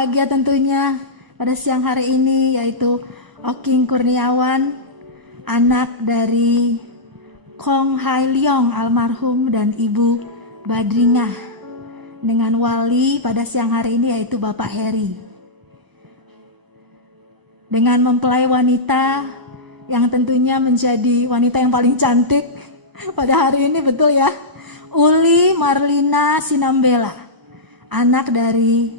berbahagia tentunya pada siang hari ini, yaitu Oking Kurniawan, anak dari Kong Hai Leong almarhum dan Ibu Badringah, dengan wali pada siang hari ini yaitu Bapak Heri. Dengan mempelai wanita yang tentunya menjadi wanita yang paling cantik pada hari ini, betul ya, Uli Marlina Sinambela, anak dari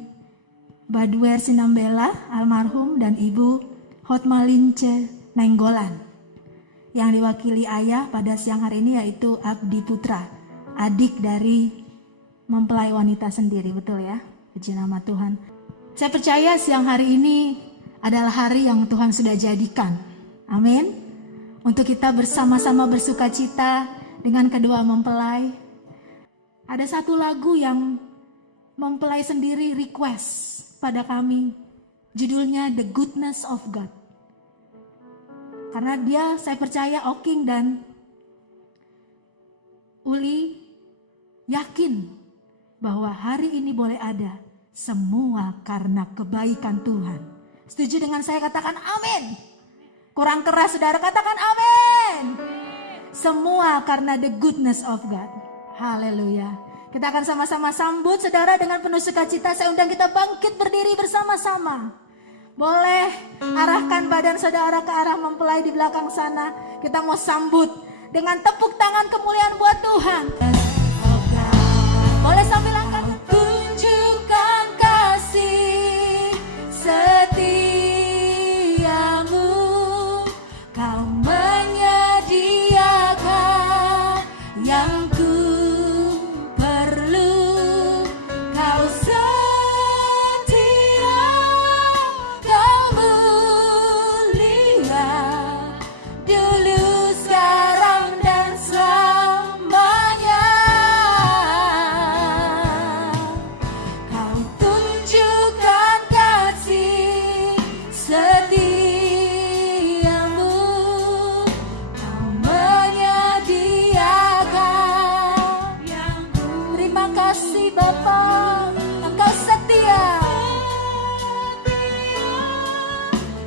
Baduer Sinambela almarhum dan Ibu Hotmalince Nenggolan, yang diwakili ayah pada siang hari ini yaitu Abdi Putra, adik dari mempelai wanita sendiri, betul ya, puji nama Tuhan. Saya percaya siang hari ini adalah hari yang Tuhan sudah jadikan, amin, untuk kita bersama-sama bersuka cita dengan kedua mempelai. Ada satu lagu yang mempelai sendiri request pada kami, judulnya The Goodness of God. Karena dia, saya percaya Oking dan Uli yakin bahwa hari ini boleh ada semua karena kebaikan Tuhan. Setuju dengan saya? Katakan amin. Kurang keras saudara, katakan amin. Semua karena the goodness of God. Haleluya. Kita akan sama-sama sambut saudara dengan penuh sukacita. Saya undang kita bangkit berdiri bersama-sama. Boleh arahkan badan saudara ke arah mempelai di belakang sana. Kita mau sambut dengan tepuk tangan kemuliaan buat Tuhan. Boleh sambil angkat. Tunjukkan kasih setiamu, kau menyediakan yang ku perlu, kau setia, kau mulia, dulu, sekarang, dan selamanya. Kau tunjukkan kasih setiamu, kau menyediakan yang ku. Terima kasih Bapa, Engkau setia.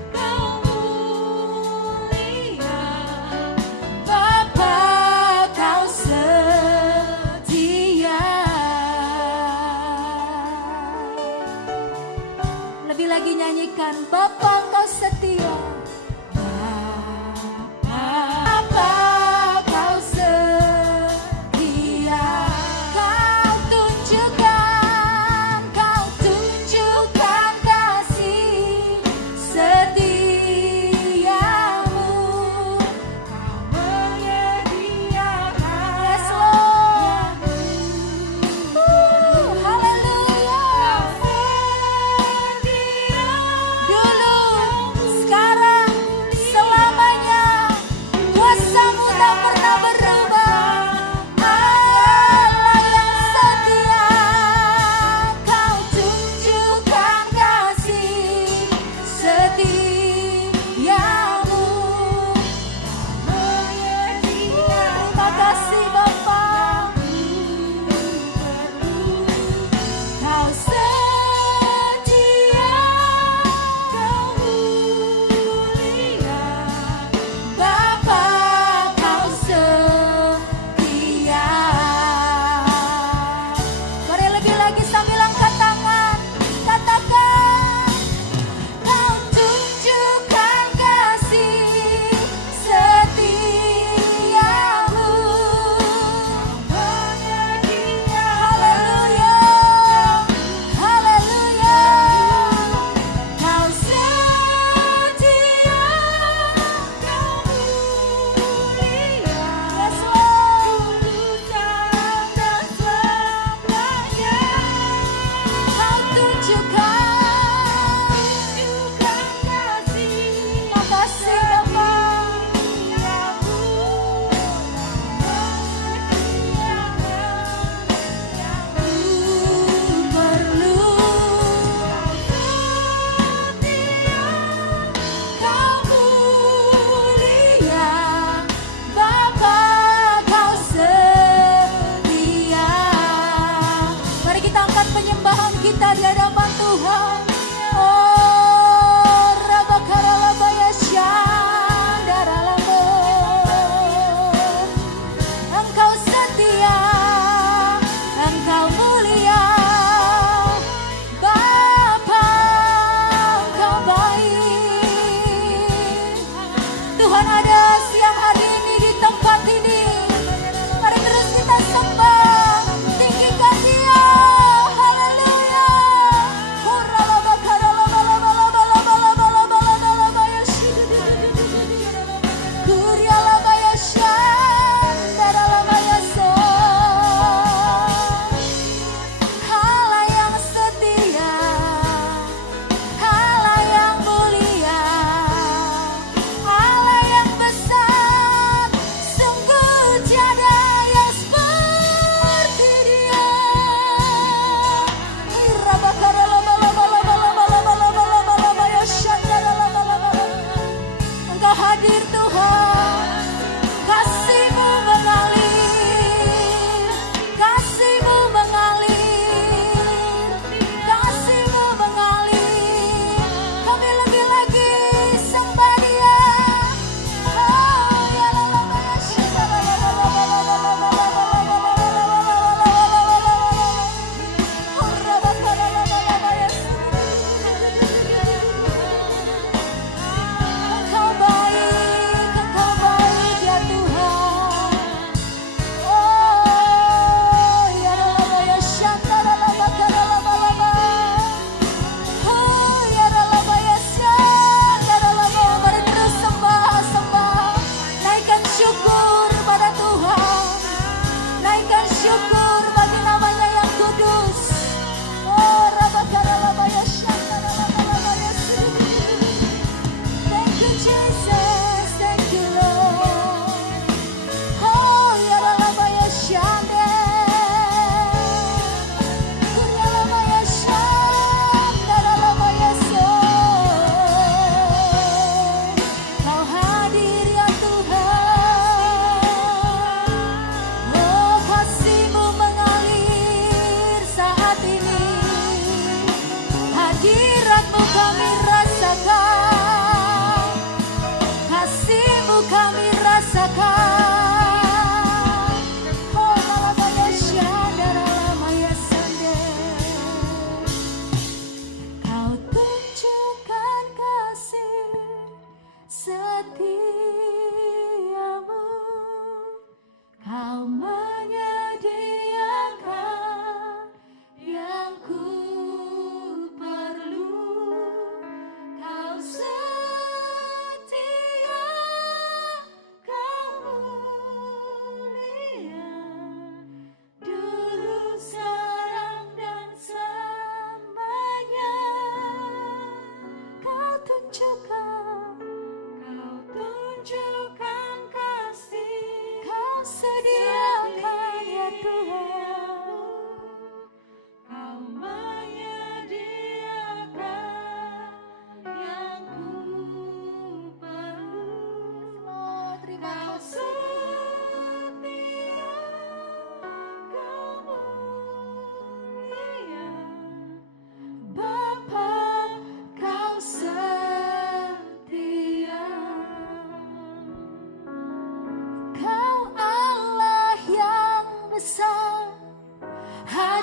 Kau mulia, Bapa, Kau setia. Lebih lagi nyanyikan, Bapa Kau setia. Bapa Kau setia. Kau tunjukkan kasih setiamu, kau menyediakan. Yes Lord. Haleluya. Dulu, sekarang,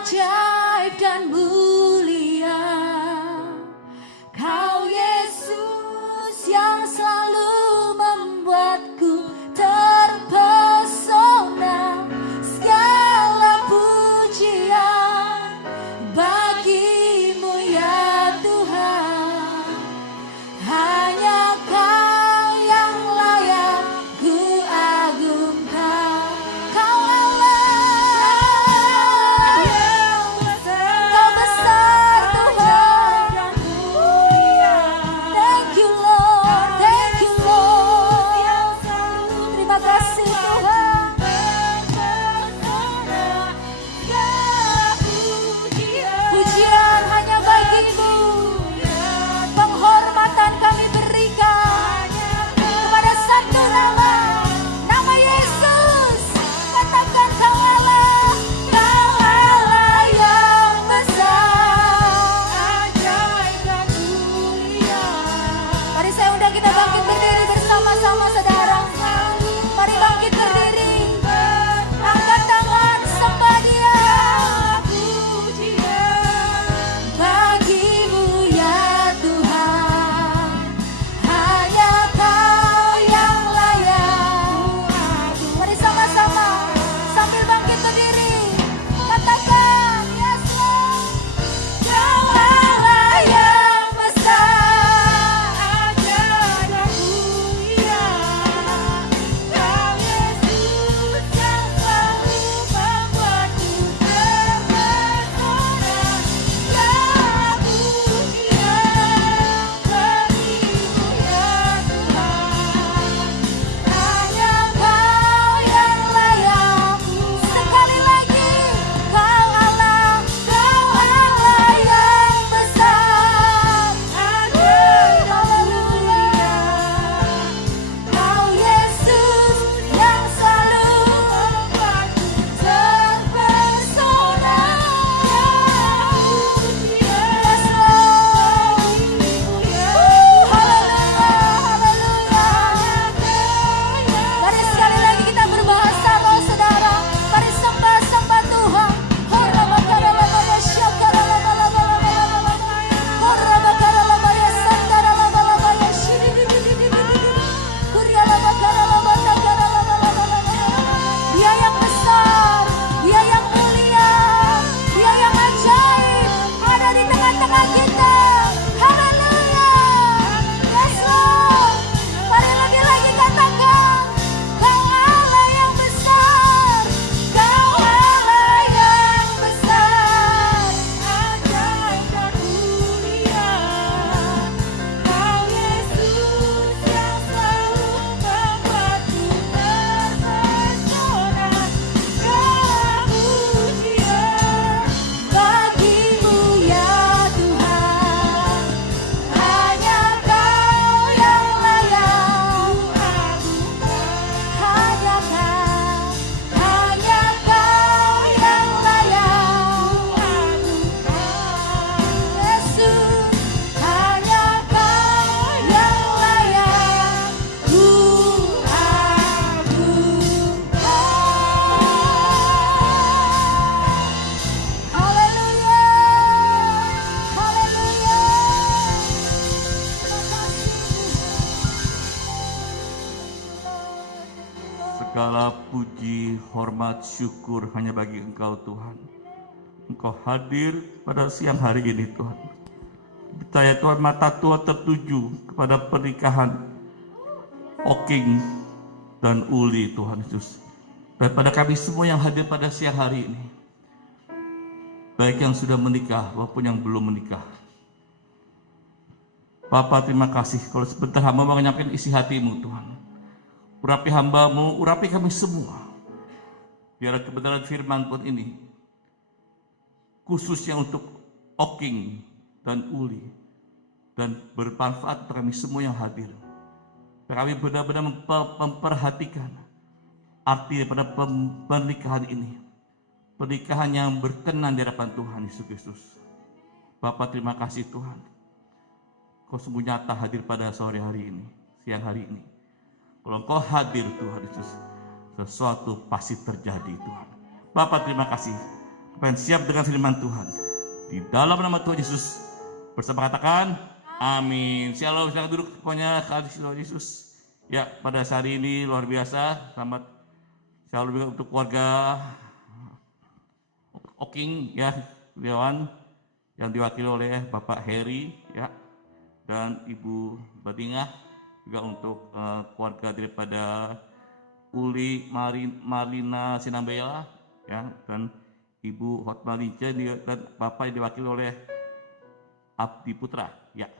ajaib dan mulia. Kau Yesus yang selalu membuatku terpesona. Segala pujian bagimu ya Tuhan. Hanya Kau yang layak ku agungkan. Kau Allah yang besar, Kau besar Tuhan. Thank you Lord, thank you Lord. Terima kasih Tuhan. Pujian hanya bagimu. Penghormatan kami berikan kepada satu nama, nama Yesus. Katakan Kau Allah, Kau Allah yang besar. Mari saya undang kita bangkit berdiri bersama-sama saudara. Mari bangkit berdiri, angkat tangan, sembah Dia. Bagimu ya Tuhan, hanya Kau yang layak. Mari sama-sama sambil bangkit berdiri, katakan Yes Lord. Kau Allah yang besar, ajaib dan mulia. Kau Yesus yang selalu membuatku terpesona. Segala pujian bagimu ya Tuhan. Hanya Kau yang layak. Sekali lagi, Kau Allah yang besar. Ajaib dan mulia. Kau Yesus yang selalu membuatku terpesona. Yes Lord. Haleluya. Mari sekali lagi kita berbahasa roh saudara. Mari sembah Tuhan. Dia yang besar, Dia yang mulia, Dia yang ajaib ada di tengah-tengah kita. Haleluya. Yes Lord. Mari lagi-lagi katakan, Kau Allah yang besar, Kau Allah yang besar, ajaib dan mulia. Kau Yesus yang selalu membuatku terpesona. Segala pujian bagimu ya Tuhan. Hanya Kau yang layak. Hanya Kau yang layak. Yesus, hanya Kau yang layak ku agungkan. Haleluya. Haleluya. Segala puji, hormat, syukur hanya bagi Engkau Tuhan. Engkau hadir pada siang hari ini Tuhan. Percaya Tuhan, mata Tuhan tertuju kepada pernikahan Oking dan Uli Tuhan Yesus. Dan pada kami semua yang hadir pada siang hari ini, baik yang sudah menikah maupun yang belum menikah. Bapa, terima kasih kalau sebentar hamba mau menyampaikan isi hatimu Tuhan. Urapi hamba-Mu, urapi kami semua. Biar kebenaran firman pun ini khususnya untuk Oking dan Uli, dan bermanfaat untuk kami semua yang hadir. Kami benar-benar memperhatikan arti daripada pernikahan ini, pernikahan yang berkenan di hadapan Tuhan Yesus Kristus. Bapa, terima kasih Tuhan, Kau sungguh nyata hadir pada sore hari ini, siang hari ini. Kalau Engkau hadir Tuhan Yesus, sesuatu pasti terjadi Tuhan. Bapa, terima kasih dan siap dengan firman Tuhan. Di dalam nama Tuhan Yesus bersama katakan amin. Shalom, silakan duduk semuanya. Kasih Tuhan Yesus. Ya, pada hari ini luar biasa. Selamat shalom juga untuk keluarga Oking ya, Dewan yang diwakili oleh Bapak Heri ya, dan Ibu Badingah, juga untuk keluarga daripada Uli Marlina Sinambela ya, dan Ibu Hotmalinca dan Bapak yang diwakili oleh Abdi Putra ya.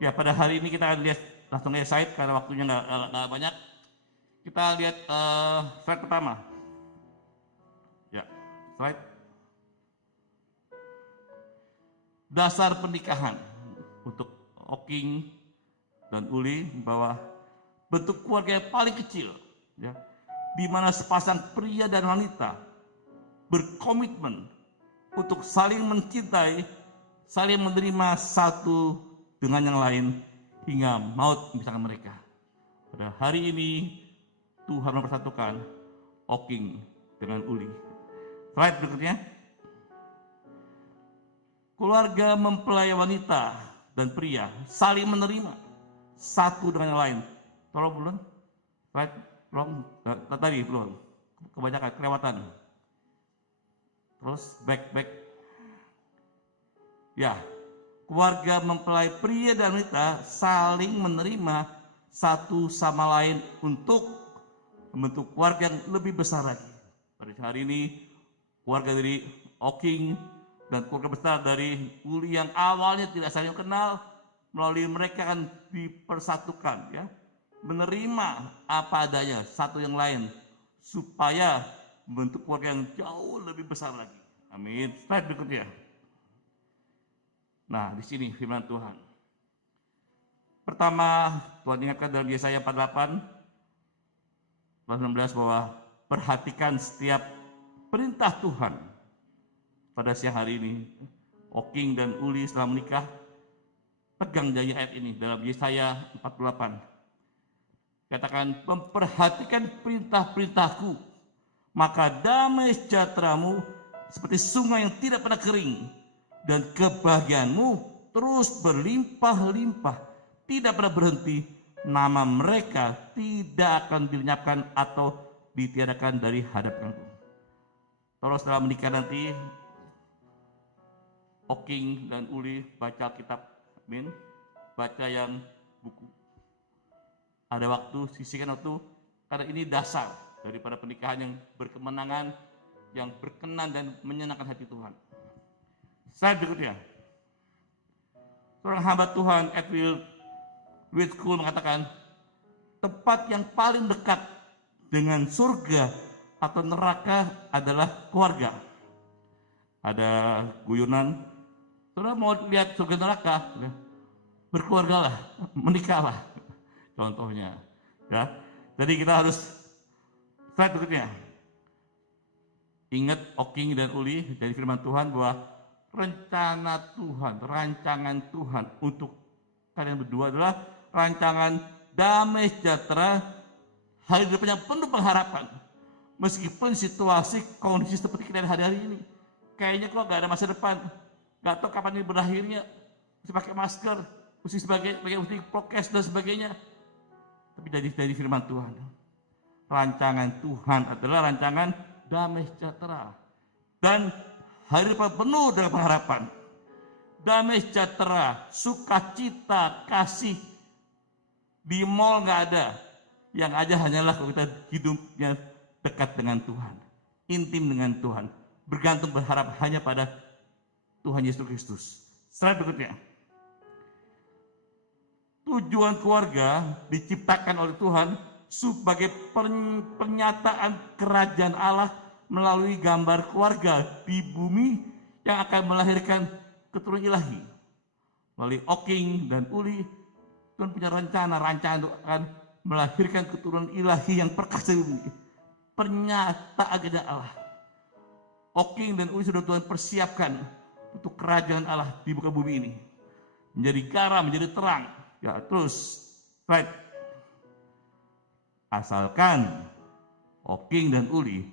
Ya, pada hari ini kita akan lihat langsung slide karena waktunya nggak banyak. Kita lihat slide pertama ya, slide dasar pernikahan untuk Oking dan Uli, bahwa bentuk keluarga yang paling kecil ya, di mana sepasang pria dan wanita berkomitmen untuk saling mencintai, saling menerima satu dengan yang lain hingga maut memisahkan mereka. Pada hari ini Tuhan mempersatukan Oking dengan Uli. Slide berikutnya. Keluarga mempelai wanita dan pria saling menerima satu dengan yang lain. Tolong belum? Slide belum? Tadi belum. Kebanyakan kelewatan. Terus back. Ya, keluarga mempelai pria dan wanita saling menerima satu sama lain untuk membentuk keluarga yang lebih besar lagi. Pada hari ini keluarga dari Oking dan keluarga besar dari Uli yang awalnya tidak saling kenal, melalui mereka akan dipersatukan ya, menerima apa adanya satu yang lain supaya membentuk keluarga yang jauh lebih besar lagi. Amin. Slide berikutnya. Nah, di sini firman Tuhan. Pertama, Tuhan ingatkan dalam Yesaya 48 ayat 16 bahwa perhatikan setiap perintah Tuhan. Pada siang hari ini, Oking dan Uli setelah menikah, pegang janji ayat ini dalam Yesaya 48. Katakan, memperhatikan perintah-perintahku, maka damai sejahteramu seperti sungai yang tidak pernah kering, dan kebahagiaanmu terus berlimpah-limpah, tidak pernah berhenti. Nama mereka tidak akan dilenyapkan atau ditiadakan dari hadapanku. Terus setelah menikah nanti, Oking dan Uli baca kitab, amin, baca yang buku. Ada waktu, sisihkan waktu, karena ini dasar daripada pernikahan yang berkemenangan, yang berkenan dan menyenangkan hati Tuhan. Slide berikutnya. Seorang hamba Tuhan, Edwin Whitcool mengatakan, tempat yang paling dekat dengan surga atau neraka adalah keluarga. Ada guyonan, saudara mau lihat surga neraka, berkeluargalah, menikahlah, contohnya. Ya, jadi kita harus slide berikutnya. Ingat Oking dan Uli dari firman Tuhan bahwa rencana Tuhan, rancangan Tuhan untuk kalian berdua adalah rancangan damai sejahtera, hari depan yang penuh pengharapan. Meskipun situasi kondisi seperti kita hari ini, kayaknya kok gak ada masa depan, gak tahu kapan ini berakhirnya, mesti pakai masker, mesti prokes dan sebagainya. Tapi dari firman Tuhan, rancangan Tuhan adalah rancangan damai sejahtera dan hari depan penuh dengan pengharapan. Damai sejahtera, sukacita, kasih. Di mall gak ada, yang ada hanyalah kalau kita hidupnya dekat dengan Tuhan, intim dengan Tuhan, bergantung berharap hanya pada Tuhan Yesus Kristus. Slide berikutnya. Tujuan keluarga diciptakan oleh Tuhan sebagai pernyataan kerajaan Allah melalui gambar keluarga di bumi yang akan melahirkan keturunan ilahi. Melalui Oking dan Uli, Tuhan punya rancangan untuk akan melahirkan keturunan ilahi yang perkasa di bumi. Pernyataan Allah. Oking dan Uli sudah Tuhan persiapkan untuk kerajaan Allah di muka bumi ini. Menjadi garam, menjadi terang. Ya, terus, right. Asalkan Oking dan Uli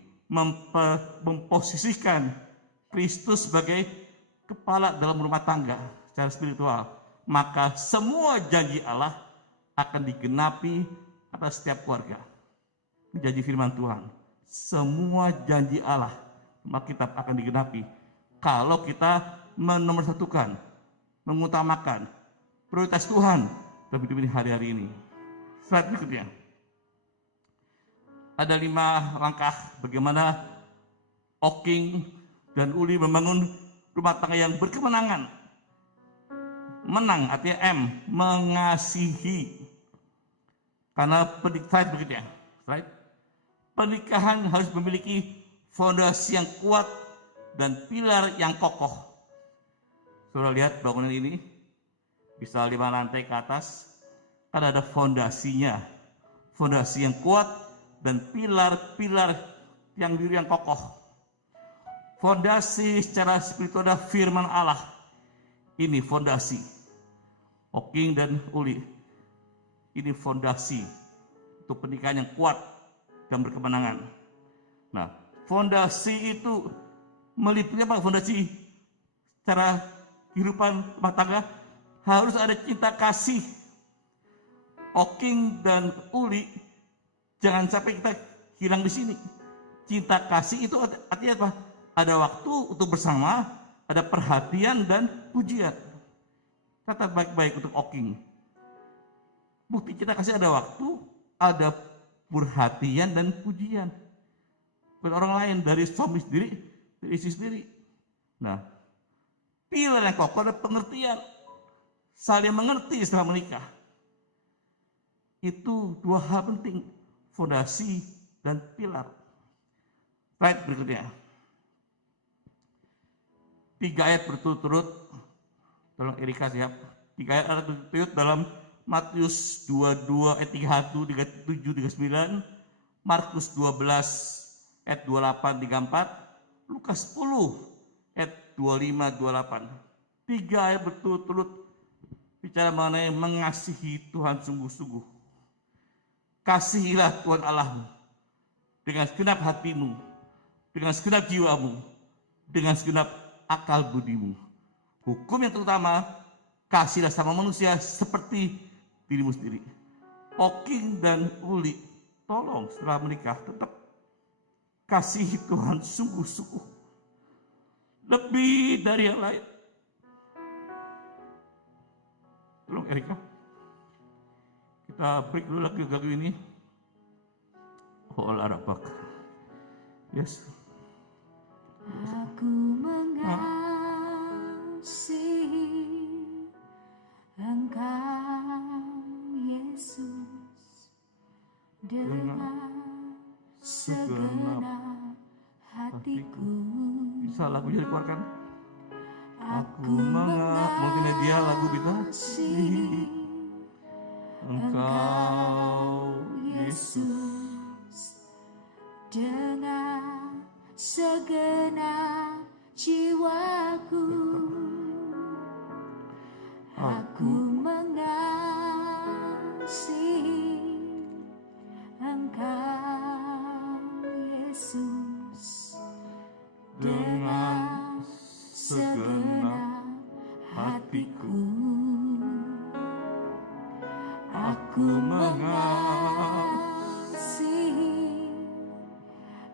memposisikan Kristus sebagai kepala dalam rumah tangga secara spiritual, maka semua janji Allah akan digenapi atas setiap keluarga. Janji firman Tuhan, semua janji Allah Alkitab akan digenapi kalau kita menomorsatukan, mengutamakan prioritas Tuhan dalam hidup ini hari-hari ini. Slide berikutnya. Ada 5 langkah bagaimana Oking dan Uli membangun rumah tangga yang berkemenangan. Menang artinya M, mengasihi. Karena slide berikutnya. Slide. Pernikahan harus memiliki fondasi yang kuat dan pilar yang kokoh. Saudara lihat bangunan ini, bisa 5 lantai ke atas, kan ada fondasinya. Fondasi yang kuat dan pilar-pilar yang diri yang kokoh. Fondasi secara spiritual adalah firman Allah. Ini fondasi. Oking dan Uli. Ini fondasi untuk pernikahan yang kuat dan berkemenangan. Nah, fondasi itu meliputi apa? Fondasi secara kehidupan rumah tangga harus ada cinta kasih. Oking dan Uli, jangan sampai kita hilang di sini. Cinta kasih itu artinya apa? Ada waktu untuk bersama, ada perhatian dan pujian. Catat baik-baik untuk Oking. Bukti cinta kasih ada waktu, ada perhatian dan pujian. Buat orang lain, dari suami sendiri, dari istri sendiri. Nah, pilar yang kokoh ada pengertian. Saling mengerti setelah menikah. Itu 2 hal penting, fondasi dan pilar. Slide berikutnya. 3 ayat berturut-turut, tolong Erika siap. 3 ayat ada berturut-turut dalam Matius 22 ayat 31, 37, 39, Markus 12 ayat 28, 34, Lukas 10 ayat 25, 28. 3 ayat berturut-turut bicara mengenai mengasihi Tuhan sungguh-sungguh. Kasihilah Tuhan Allahmu dengan segenap hatimu, dengan segenap jiwamu, dengan segenap akal budimu. Hukum yang terutama, kasihlah sama manusia seperti dirimu sendiri. Oking dan Uli, tolong setelah menikah tetap kasihi Tuhan sungguh-sungguh. Lebih dari yang lain. Tolong Erika. Kita break dulu lagu ini. Oh, larabak. Yes. Aku mengasihi Engkau, Yesus, dengan segenap hatiku. Bisa lagunya dikeluarkan. Aku mungkin dia lagu kita. Engkau, Yesus, dengan segenap jiwaku. Aku mengasihi Engkau, Yesus, dengan segenap hatiku. Aku mengasihi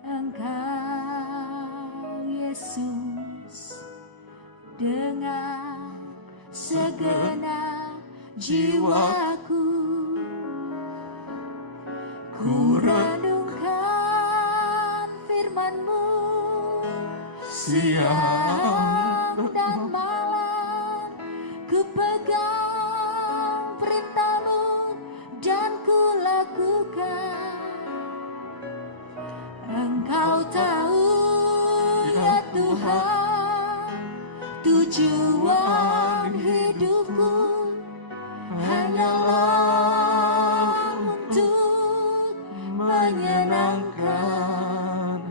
Engkau, Yesus, dengan segenap jiwaku. Ku renungkan firman-Mu siang dan malam, ku pegang perintah-Mu dan ku lakukan. Engkau tahu ya Tuhan, tujuan hidupku hanyalah untuk menyenangkan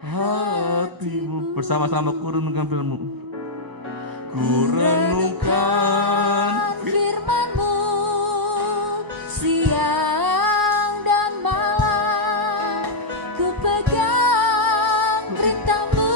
hatimu. Bersama-sama ku renungkan firman-Mu. Ku renungkan firman-Mu siang dan malam, ku pegang perintah-Mu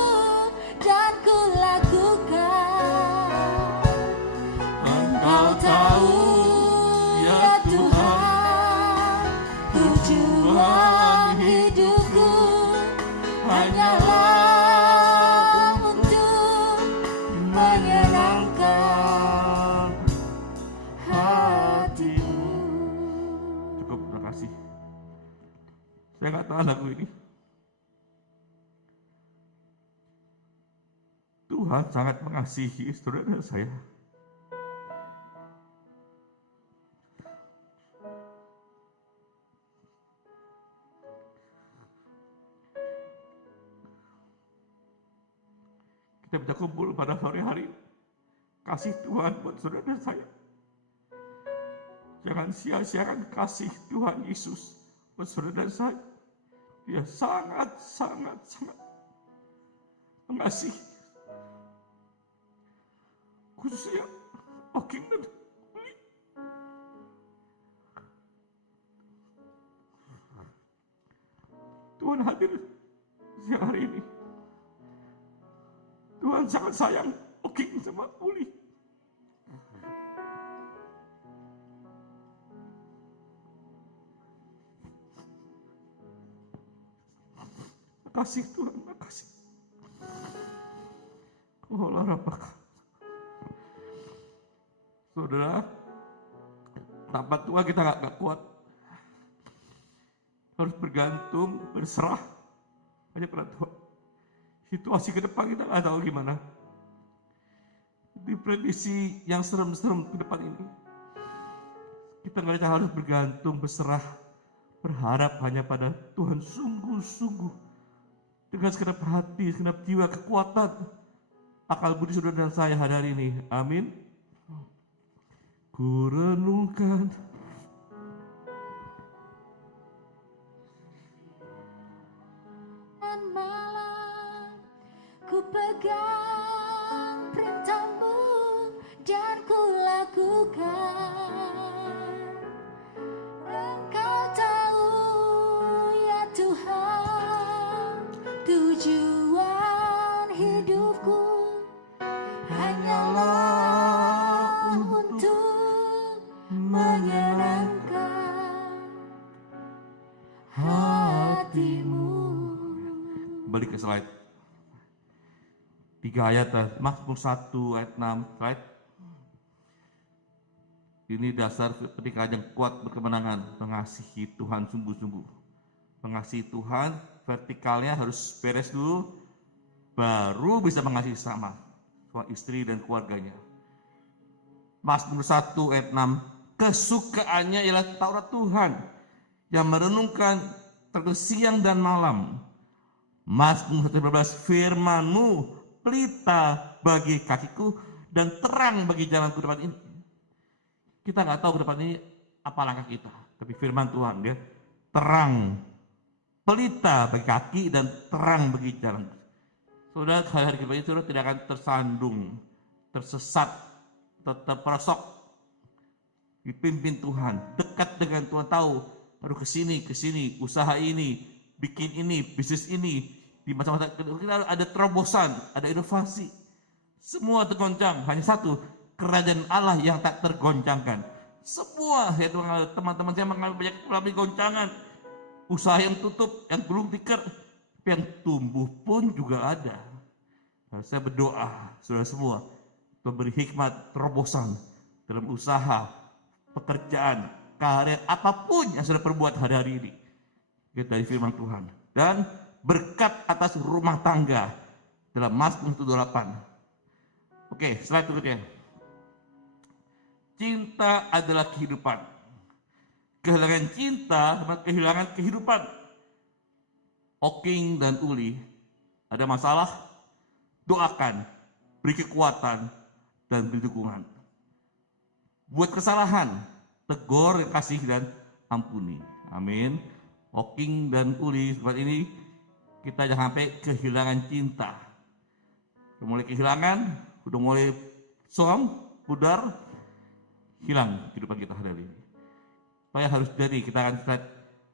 Tuhan sangat mengasihi saudara dan saya. Kita bisa kumpul pada sore hari. Kasih Tuhan buat saudara dan saya. Jangan sia-siakan kasih Tuhan Yesus buat saudara dan saya. Dia sangat mengasihi. Khususnya Oking dan Uli. Tuhan hadir siang hari ini. Tuhan sangat sayang Oking sama Uli. Makasih Tuhan, makasih. Allah Rabbaka. Saudara, tanpa Tuhan kita gak kuat. Harus bergantung, berserah hanya pada Tuhan. Situasi ke depan kita gak tahu gimana. Di prediksi yang serem-serem ke depan ini, kita harus bergantung, berserah, berharap hanya pada Tuhan sungguh-sungguh. Dengan segenap hati, segenap jiwa, kekuatan, akal budi saudara dan saya hari ini. Amin. Ku renungkan malam, ku pegang perintah-Mu dan ku lakukan. Engkau tahu ya Tuhan, tujuan hidupku hanyalah untuk menyenangkan hati-Mu. Kembali ke slide 3 ayat, Mazmur 1 ayat 6 slide. Ini dasar pernikahan yang kuat berkemenangan, mengasihi Tuhan sungguh-sungguh. Mengasihi Tuhan vertikalnya harus beres dulu, baru bisa mengasihi sama suami istri dan keluarganya. Mazmur 1 ayat 6, kesukaannya ialah Taurat Tuhan yang merenungkan terus siang dan malam. Mazmur 1:15, firman-Mu pelita bagi kakiku dan terang bagi jalanku depan ini. Kita nggak tahu ke depan ini apa langkah kita, tapi firman Tuhan dia terang, pelita bagi kaki dan terang bagi jalan. Saudara, hari kita ini saudara tidak akan tersandung, tersesat, terperosok. Dipimpin Tuhan, dekat dengan Tuhan, tahu baru kesini, usaha ini, bikin ini, bisnis ini, di masa-masa kita ada terobosan, ada inovasi. Semua tergoncang, hanya satu, kerajaan Allah yang tak tergoncangkan. Semua, ya teman-teman saya mengalami goncangan, usaha yang tutup, yang gulung tikar, yang tumbuh pun juga ada. Nah, saya berdoa, saudara semua, memberi hikmat, terobosan dalam usaha, pekerjaan, karir, apapun yang sudah perbuat hari-hari ini. Kita dari firman Tuhan. Dan berkat atas rumah tangga dalam Mazmur 1:8. Oke, slide berikutnya. Cinta adalah kehidupan. Kehilangan cinta sama kehilangan kehidupan. Oking dan Uli ada masalah, doakan, beri kekuatan dan beri dukungan. Buat kesalahan, tegur, kasih dan ampuni. Amin. Oking dan Uli seperti ini, kita jangan sampai kehilangan cinta. Udah mulai kehilangan, udah mulai pudar, hilang kehidupan kita hari ini. Supaya harus jadi, kita akan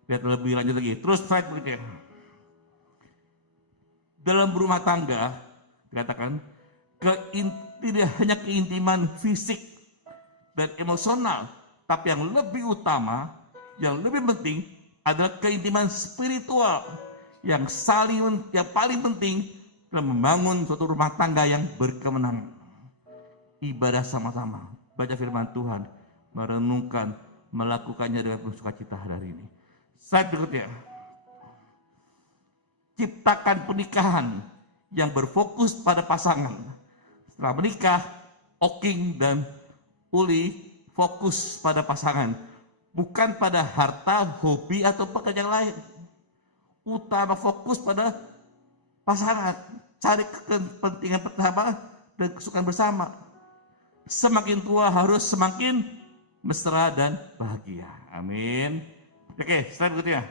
lihat lebih lanjut lagi. Terus slide berikutnya. Dalam berumah tangga, dikatakan, tidak hanya keintiman fisik dan emosional, tapi yang lebih utama, yang lebih penting adalah keintiman spiritual yang paling penting dalam membangun suatu rumah tangga yang berkemenangan. Ibadah sama-sama, baca firman Tuhan, merenungkan, melakukannya dengan penuh sukacita hari ini. Slide berikutnya. Ciptakan pernikahan yang berfokus pada pasangan Setelah menikah, Oking dan Uli fokus pada pasangan, bukan pada harta, hobi, atau pekerjaan lain. Utama fokus pada pasangan, cari kepentingan pertama dan kesukaan bersama. Semakin tua harus semakin mesra dan bahagia. Amin. Oke, slide berikutnya.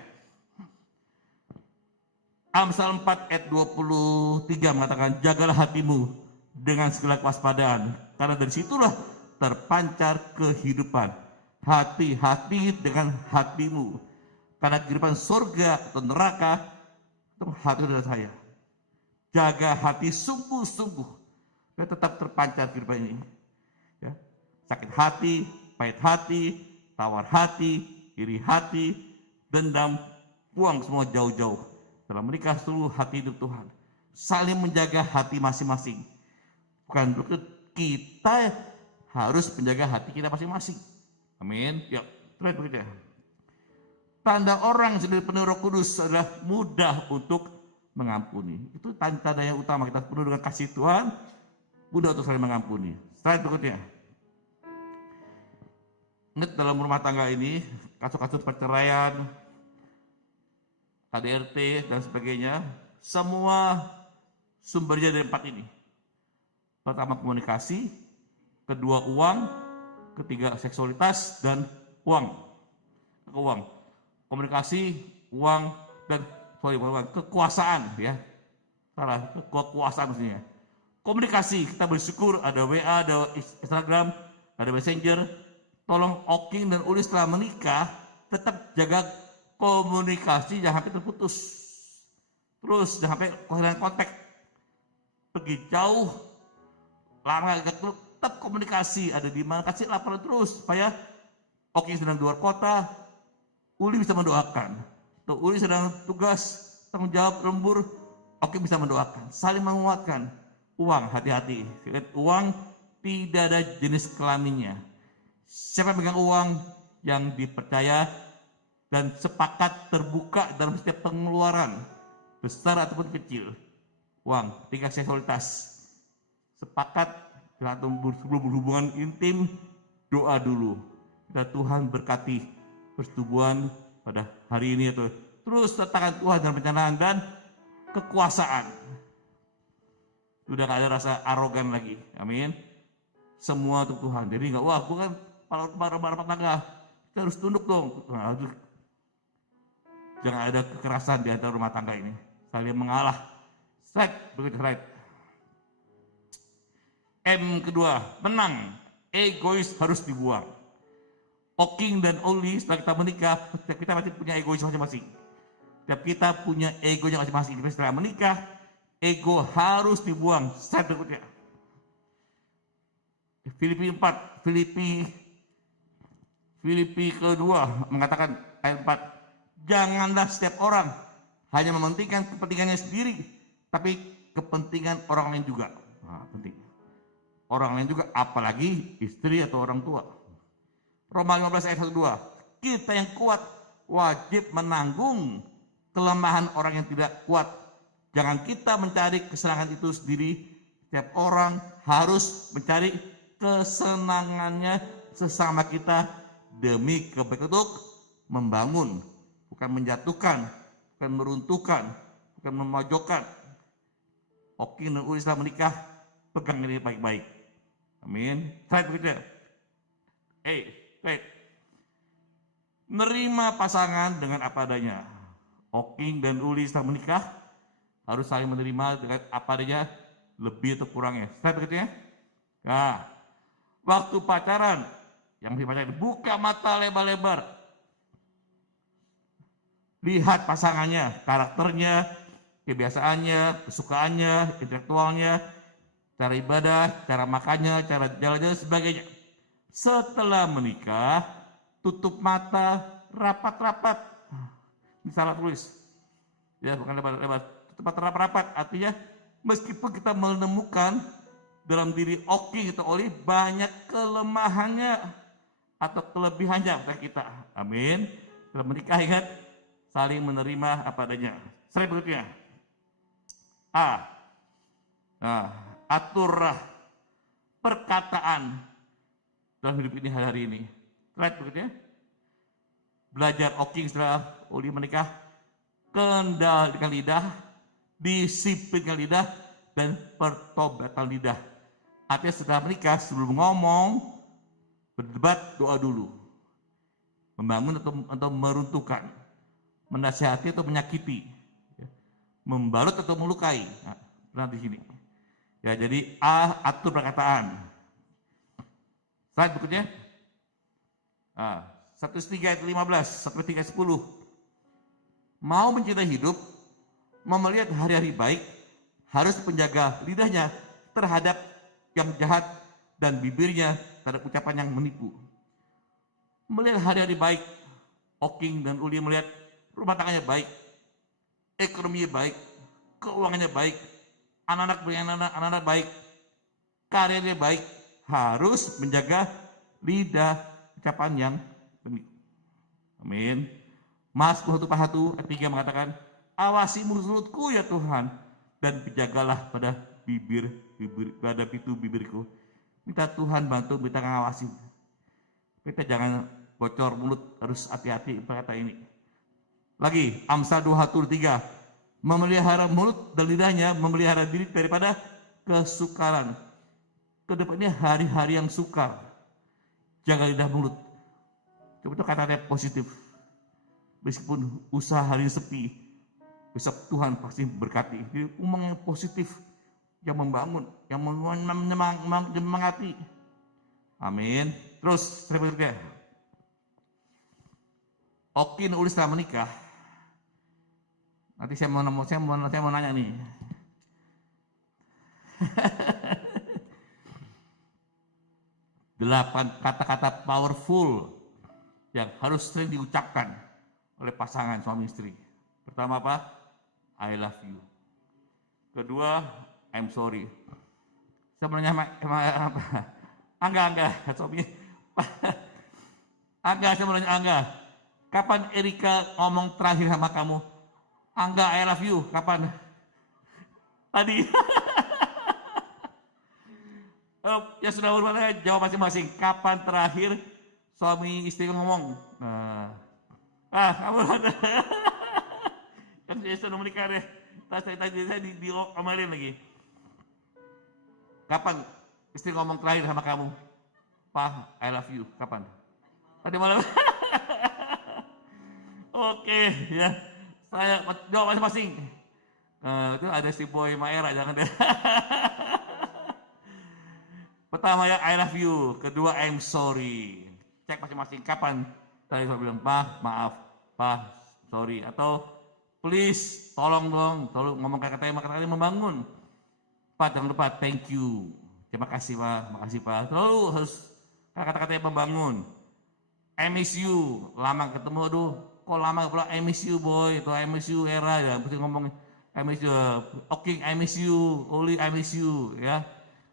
Amsal 4 ayat 23 mengatakan, jagalah hatimu dengan segala kewaspadaan, karena dari situlah terpancar kehidupan. Hati-hati dengan hatimu, karena kehidupan surga atau neraka itu hati dari saya. Jaga hati sungguh-sungguh, dan tetap terpancar kehidupan ini. Ya. Sakit hati, pahit hati, tawar hati, iri hati, dendam, buang semua jauh-jauh. Dalam menikah seluruh hati hidup Tuhan. Saling menjaga hati masing-masing. Bukan berarti kita harus menjaga hati kita masing-masing. Amin. Ya, terus berikutnya. Tanda orang yang sudah penuh Roh Kudus adalah mudah untuk mengampuni. Itu tanda yang utama, kita penuh dengan kasih Tuhan, mudah untuk saling mengampuni. Slide berikutnya. Ingat dalam rumah tangga ini, kasus-kasus perceraian, KDRT dan sebagainya, semua sumbernya dari 4 ini. Pertama komunikasi, kedua uang, ketiga seksualitas, dan uang. Komunikasi, uang, dan kekuasaan, ya. Salah, kekuasaan maksudnya. Komunikasi, kita bersyukur ada WA, ada Instagram, ada Messenger. Tolong Oking dan Uli setelah menikah tetap jaga komunikasi, jangan sampai terputus. Terus jangan sampai kehilangan kontak. Pergi jauh, lama tetap komunikasi, ada di mana, kasih laporan terus supaya Oking sedang di luar kota, Uli bisa mendoakan. Tuh, Uli sedang tugas, tanggung jawab lembur, Oking bisa mendoakan, saling menguatkan. Uang, hati-hati. Uang tidak ada jenis kelaminnya. Siapa yang pegang uang yang dipercaya dan sepakat terbuka dalam setiap pengeluaran, besar ataupun kecil. Uang, tiga seksualitas. Sepakat sebelum berhubungan intim, doa dulu. Dan Tuhan berkati persetubuhan pada hari ini atau terus tantangan Tuhan dalam perencanaan dan kekuasaan. Sudah gak ada rasa arogan lagi. Amin. Semua untuk Tuhan. Jadi enggak, wah gue kan rumah tangga, kita harus tunduk dong. Nah, jangan ada kekerasan di antara rumah tangga ini. Saling mengalah. Slide, begitu slide. M kedua, menang. Egois harus dibuang. Oking dan Uli setelah kita menikah, kita masih punya egois masing-masing. Setiap kita punya egonya masing-masing. Setelah menikah, ego harus dibuang. Slide berikutnya. Filipi 4, Filipi kedua mengatakan ayat 4, janganlah setiap orang hanya mementingkan kepentingannya sendiri, tapi kepentingan orang lain juga. Nah, penting. Orang lain juga, apalagi istri atau orang tua. Roma 15 ayat 1-2, kita yang kuat wajib menanggung kelemahan orang yang tidak kuat. Jangan kita mencari kesenangan itu sendiri. Setiap orang harus mencari kesenangannya sesama kita demi kebaikan untuk membangun, bukan menjatuhkan, bukan meruntuhkan, bukan memojokkan. Oking dan Uli setelah menikah, pegang ini baik-baik. Amin. Slide berikutnya. Baik. Menerima pasangan dengan apa adanya. Oking dan Uli setelah menikah harus saling menerima dengan apa adanya, lebih atau kurangnya. Slide berikutnya. Nah, waktu pacaran, yang dipacaran, buka mata lebar-lebar. Lihat pasangannya, karakternya, kebiasaannya, kesukaannya, intelektualnya, cara ibadah, cara makannya, cara jalannya, dan sebagainya. Setelah menikah, tutup mata, rapat-rapat. Ini salah tulis. Ya, bukan lebar-lebar. Tutup mata rapat-rapat, artinya meskipun kita menemukan dalam diri Oking atau Oli banyak kelemahannya atau kelebihannya pada kita. Amin. Setelah menikah, ingat, saling menerima apa adanya. Slide berikutnya. Aturlah perkataan dalam hidup ini hari ini. Slide berikutnya. Belajar oking setelah Uli menikah, kendalikan lidah, disiplinkan lidah, dan pertobatan lidah. Artinya setelah menikah, sebelum ngomong, berdebat, doa dulu. Membangun atau meruntuhkan, menasihati atau menyakiti, membalut atau melukai. Nah, di sini. Ya, jadi atur perkataan. Slide berikutnya. 1:3 ayat 15, 1:3 ayat 10. Mau mencintai hidup, mau melihat hari-hari baik, harus menjaga lidahnya terhadap yang jahat dan bibirnya terhadap ucapan yang menipu. Melihat hari-hari baik, Oking dan Uli melihat rumah tangganya baik, ekonominya baik, keuangannya baik, anak-anak baik, karirnya baik, harus menjaga lidah ucapan yang benih. Amin. Mazmur 1 ayat 3 mengatakan, awasi mulutku ya Tuhan, dan penjagalah pada pintu bibirku. Minta Tuhan bantu kita ngawasi. Kita jangan bocor mulut, harus hati-hati perkata ini. Lagi, Amsal 2:3, memelihara mulut dan lidahnya, memelihara diri daripada kesukaran. Kedepannya hari-hari yang sukar. Jaga lidah mulut. Coba itu kata-kata positif. Meskipun usaha hari ini sepi, besok Tuhan pasti berkati. Jadi ngomong yang positif, yang membangun, yang menyemangati. Amin. Terus berikutnya. Okin Uli setelah menikah. Nanti saya mau nanya nih. Delapan kata-kata powerful yang harus sering diucapkan oleh pasangan suami istri. Pertama apa? I love you. Kedua, I'm sorry. Saya mau nanya apa? Angga, suami. Angga, saya mau nanya Angga. Kapan Erika ngomong terakhir sama kamu? Angga, I love you. Kapan? Tadi. Ya sudah berubah, jawab masing-masing. Kapan terakhir suami istri ngomong? Kamu ada. Kan saya sudah menikah deh. Tadi saya diomelin lagi. Kapan istri ngomong terakhir sama kamu? Pak, I love you. Kapan? Tadi malam. Oke, ya. Saya jawab masing-masing. Itu ada si Boy Maera, jangan deh. Pertama ya, I love you. Kedua, I'm sorry. Cek masing-masing. Kapan? Tadi saya bilang, Pak, maaf. Pak, sorry. Atau, please, tolong dong. Tolong ngomong kata-kata yang membangun. Pak, jangan lupa, thank you. Terima kasih, Pak. Makasih, Pak. Selalu harus kata-kata yang membangun. I miss you. Lama ketemu, aduh. Kok lama pula, I miss you, boy. Itu I miss you, era. Ya, mesti ngomong, I miss you. Oking, I miss you. Oli, I miss you. Ya.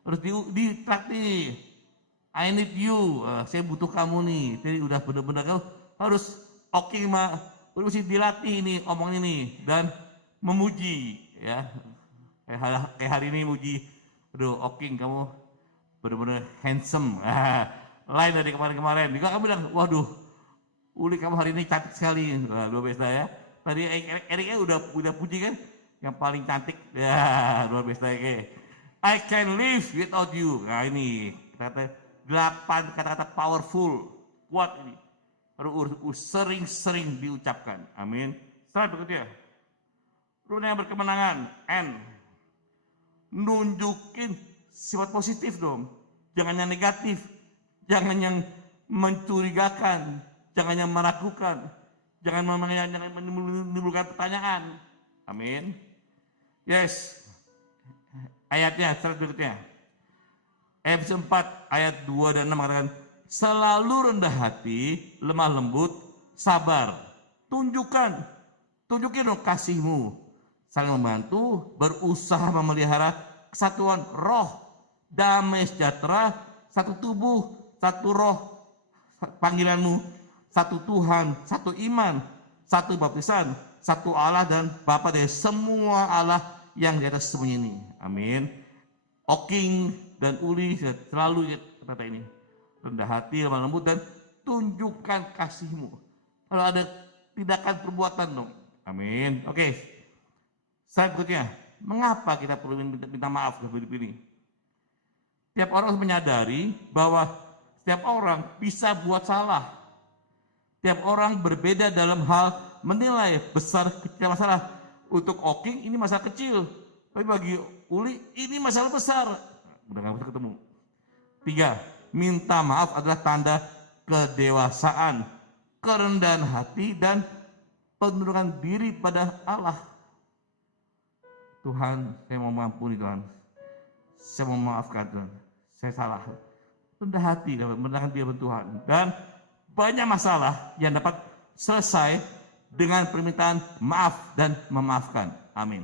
Terus ditraktir, I need you, saya butuh kamu nih. Jadi udah benar-benar kau harus oking mah, udah mesti dilatih nih omong ini dan memuji, ya. Kayak hari ini muji, aduh oking kamu benar-benar handsome, lain dari kemarin-kemarin. Juga kamu bilang, waduh, Uli kamu hari ini cantik sekali, luar biasa ya. Tadi Erika udah puji kan, yang paling cantik, ya luar biasa ya. I can live without you. Nah ini kata 8 kata-kata powerful, kuat ini. Harus sering-sering diucapkan. Amin. Setelah berikutnya, runa yang berkemenangan. N. Nunjukin sifat positif dong. Jangan yang negatif. Jangan yang mencurigakan. Jangan yang meragukan. Jangan menimbulkan pertanyaan. Amin. Yes. Ayatnya, surat berikutnya. Efesus 4 ayat 2 dan 6 mengatakan, selalu rendah hati, lemah lembut, sabar. Tunjukin dong kasihmu. Saling membantu, berusaha memelihara kesatuan roh, damai sejahtera, satu tubuh, satu roh, panggilanmu, satu Tuhan, satu iman, satu baptisan, satu Allah dan Bapa dari semua Allah yang di atas semuanya ini. Amin. Oking dan Uli, selalu ingat kata ini. Rendah hati, lemah lembut, dan tunjukkan kasihmu. Kalau ada tindakan perbuatan dong. Amin. Oke. Slide berikutnya. Mengapa kita perlu minta maaf ke hidup ini? Setiap orang harus menyadari bahwa setiap orang bisa buat salah. Setiap orang berbeda dalam hal menilai besar kecil masalah. Untuk Oking ini masalah kecil. Tapi bagi Uli ini masalah besar. Udah gak bisa ketemu. 3. Minta maaf adalah tanda kedewasaan, kerendahan hati, dan penundukan diri pada Allah. Tuhan, saya mau mengampuni Tuhan. Saya mau memaafkan Tuhan. Saya salah. Rendah hati, merendahkan diri pada Tuhan. Dan banyak masalah yang dapat selesai dengan permintaan maaf dan memaafkan. Amin.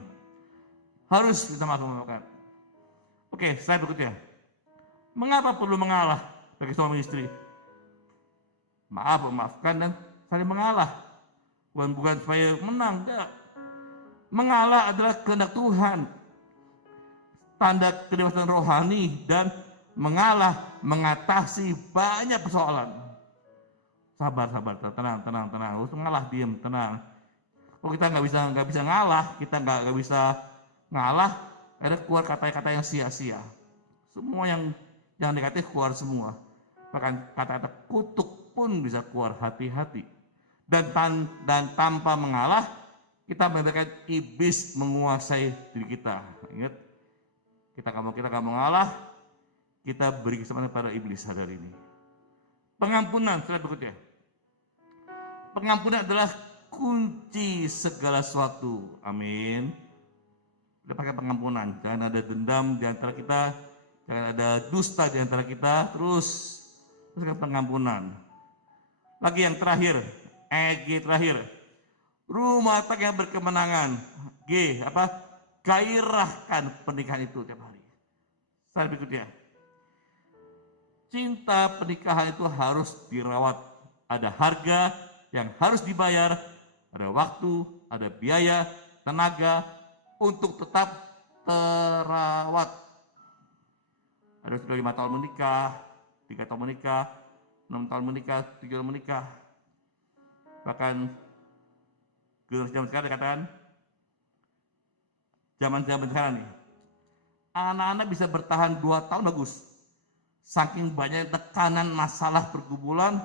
Harus kita maaf dan memaafkan. Oke, slide berikutnya. Mengapa perlu mengalah bagi suami istri? Maaf, memaafkan, dan saling mengalah. Bukan supaya menang, enggak. Mengalah adalah kehendak Tuhan. Tanda kedewasaan rohani, dan mengalah mengatasi banyak persoalan. Sabar, tenang. Harus mengalah, diam, tenang. Kalau kita nggak bisa ngalah, kita nggak bisa ngalah, ada keluar kata-kata yang sia-sia. Semua yang negatif keluar semua. Bahkan kata-kata kutuk pun bisa keluar, hati-hati. Dan tanpa mengalah, kita membiarkan iblis menguasai diri kita. Ingat, kita nggak mengalah, kita beri kesempatan pada iblis hari ini. Pengampunan, slide berikutnya. Pengampunan adalah kunci segala sesuatu. Amin. Kita pakai pengampunan. Jangan ada dendam di antara kita, jangan ada dusta di antara kita. Terus pengampunan. Lagi yang terakhir, G terakhir. Rumah tangga yang berkemenangan. G, gairahkan pernikahan itu tiap hari. Slide berikutnya. Cinta pernikahan itu harus dirawat. Ada harga yang harus dibayar, ada waktu, ada biaya, tenaga untuk tetap terawat. Ada sudah 5 tahun menikah, 3 tahun menikah, 6 tahun menikah, 7 tahun menikah. Bahkan generasi zaman sekarang dikatakan, zaman sekarang nih, anak-anak bisa bertahan 2 tahun bagus. Saking banyak tekanan masalah pergumulan,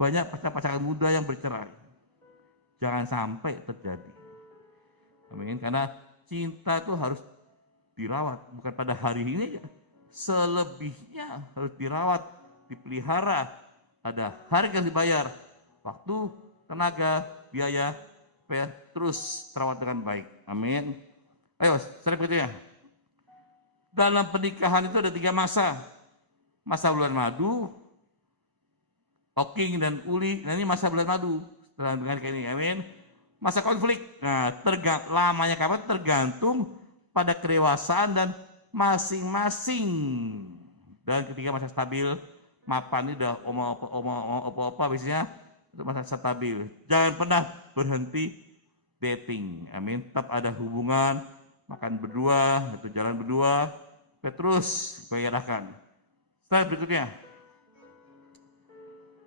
banyak pasangan muda yang bercerai. Jangan sampai terjadi. Amin. Karena cinta itu harus dirawat. Bukan pada hari ini, selebihnya harus dirawat, dipelihara. Ada harga yang dibayar. Waktu, tenaga, biaya, supaya terus terawat dengan baik. Amin. Ayo, slide berikutnya. Dalam pernikahan itu ada 3 masa. Masa bulan madu, Oking dan Uli, nah ini masa bulan madu setelah dengan kayak ini, amin. Masa konflik, nah lamanya kapan tergantung pada kedewasaan dan masing-masing. Dan ketika masa stabil, mapan ini udah opo-opo biasanya itu masa stabil. Jangan pernah berhenti dating, amin. Tetap ada hubungan, makan berdua atau jalan berdua, terus gairahkan. Slide berikutnya.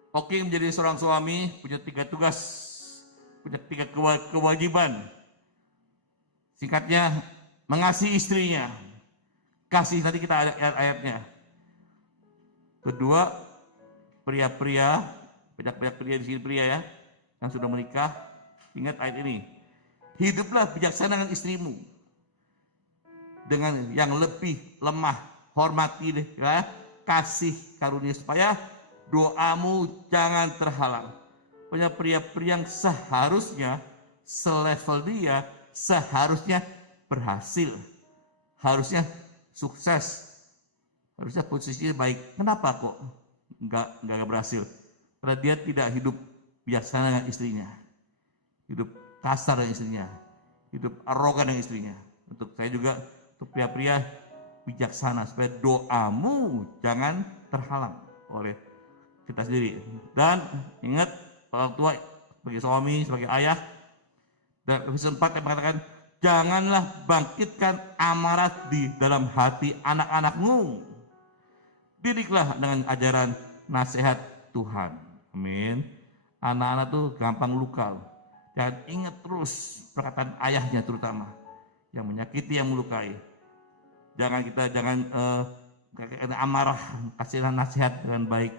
Oking menjadi seorang suami punya 3 tugas, punya 3 kewajiban. Singkatnya, mengasihi istrinya. Kasih, nanti kita ada ayat-ayatnya. Kedua, pria-pria, banyak pria di sini pria ya, yang sudah menikah, ingat ayat ini. Hiduplah bijaksana dengan istrimu. Dengan yang lebih lemah, hormati ya, kasih karunia supaya doamu jangan terhalang. Banyak pria-pria yang seharusnya selevel dia, seharusnya berhasil, harusnya sukses, harusnya posisinya baik. Kenapa kok nggak berhasil? Karena dia tidak hidup bijaksana dengan istrinya, hidup kasar dengan istrinya, hidup arogan dengan istrinya. Untuk saya juga, untuk pria-pria bijaksana supaya doamu jangan terhalang oleh kita sendiri. Dan ingat, orang tua sebagai suami, sebagai ayah, dan Efesus 4 yang mengatakan, janganlah bangkitkan amarah di dalam hati anak-anakmu. Didiklah dengan ajaran nasihat Tuhan. Amin. Anak-anak tuh gampang luka. Jangan ingat terus perkataan ayahnya terutama yang menyakiti, yang melukai. Jangan amarah, kasihlah nasihat dengan baik,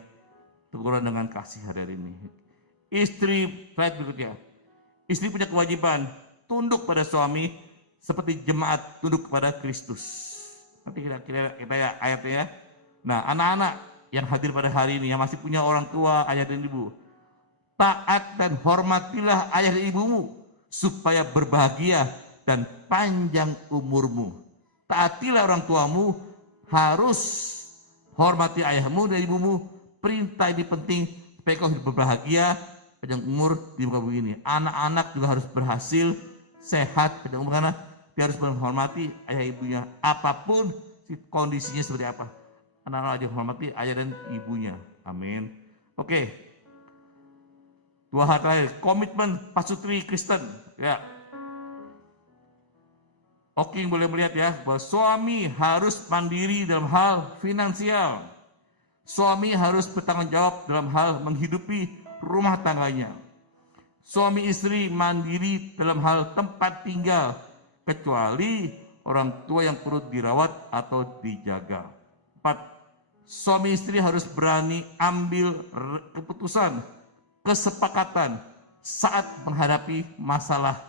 teguran dengan kasih hari ini. Istri, slide berikutnya. Istri punya kewajiban tunduk pada suami seperti jemaat tunduk kepada Kristus. Nanti kita ya ayatnya ya. Nah, anak-anak yang hadir pada hari ini yang masih punya orang tua, ayah dan ibu, taat dan hormatilah ayah dan ibumu supaya berbahagia dan panjang umurmu. Taatilah orang tuamu, harus hormati ayahmu dan ibumu. Perintah ini penting supaya kau hidup berbahagia, panjang umur di muka bumi ini. Anak-anak juga harus berhasil, sehat, panjang umur, karena dia harus menghormati ayah ibunya apapun kondisinya seperti apa. Anak-anak aja hormati ayah dan ibunya. Amin. Oke. 2 hal terakhir, komitmen pasutri Kristen. Ya. Oking boleh melihat ya, bahwa suami harus mandiri dalam hal finansial. Suami harus bertanggung jawab dalam hal menghidupi rumah tangganya. Suami istri mandiri dalam hal tempat tinggal, kecuali orang tua yang perlu dirawat atau dijaga. 4. Suami istri harus berani ambil keputusan, kesepakatan saat menghadapi masalah,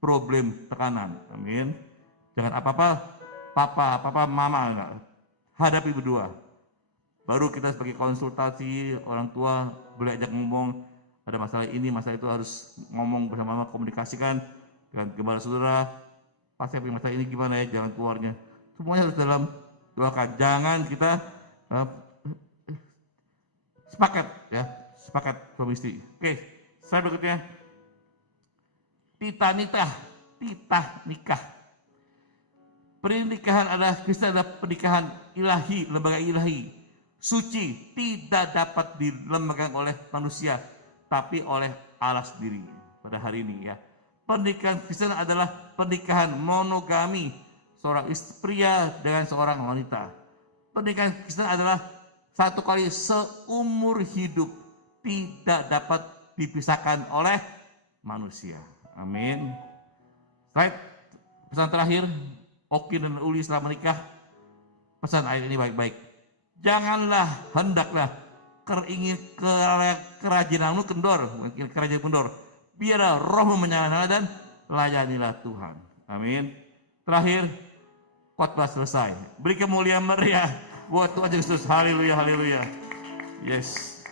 problem, tekanan. Amin. Jangan apa-apa, papa, mama, enggak. Hadapi berdua. Baru kita sebagai konsultasi orang tua boleh ajak ngomong, ada masalah ini, masalah itu, harus ngomong bersama-sama, komunikasikan dengan gembala saudara. Pasti punya masalah ini gimana ya, jangan keluarnya. Semuanya harus dalam doakan. Jangan kita sepakat ya, sepakat suami istri. Oke, slide berikutnya. Titah nikah. Pernikahan adalah Kristen, adalah pernikahan ilahi, lembaga ilahi, suci, tidak dapat dilembagakan oleh manusia, tapi oleh Allah sendiri. Pada hari ini ya, pernikahan Kristen adalah pernikahan monogami, seorang pria dengan seorang wanita. Pernikahan Kristen adalah satu kali seumur hidup, tidak dapat dipisahkan oleh manusia. Amin. Slide pesan terakhir. Oki dan Uli setelah menikah, pesan ayat ini baik-baik. Janganlah, hendaklah kerajinanmu kendor, mungkin kerajaan kendor. Biarlah rohmu menyala dan layanilah Tuhan. Amin. Terakhir, khotbah selesai. Beri kemuliaan meriah buat Tuhan Yesus. Haleluya, haleluya. Yes.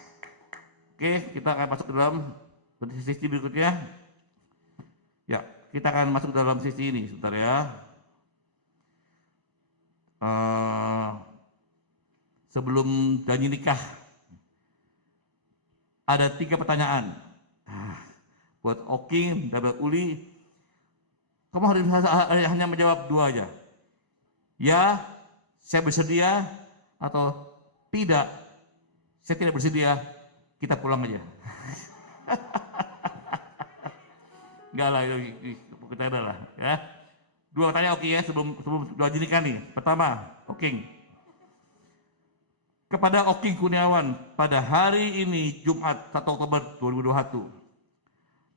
Oke, kita akan masuk ke dalam sesi berikutnya. Ya, kita akan masuk ke dalam sesi ini, sebentar ya. Sebelum janji nikah, ada 3 pertanyaan buat Oki dan buat Uli. Kamu harus hanya menjawab 2 aja. Ya, saya bersedia, atau tidak, saya tidak bersedia, kita pulang aja. Enggak lah, kita ada lah ya. 2 pertanyaan Oki ya, sebelum janji nikah nih. Pertama, Oking. Kepada Oking Kurniawan pada hari ini Jumat 1 Oktober 2021.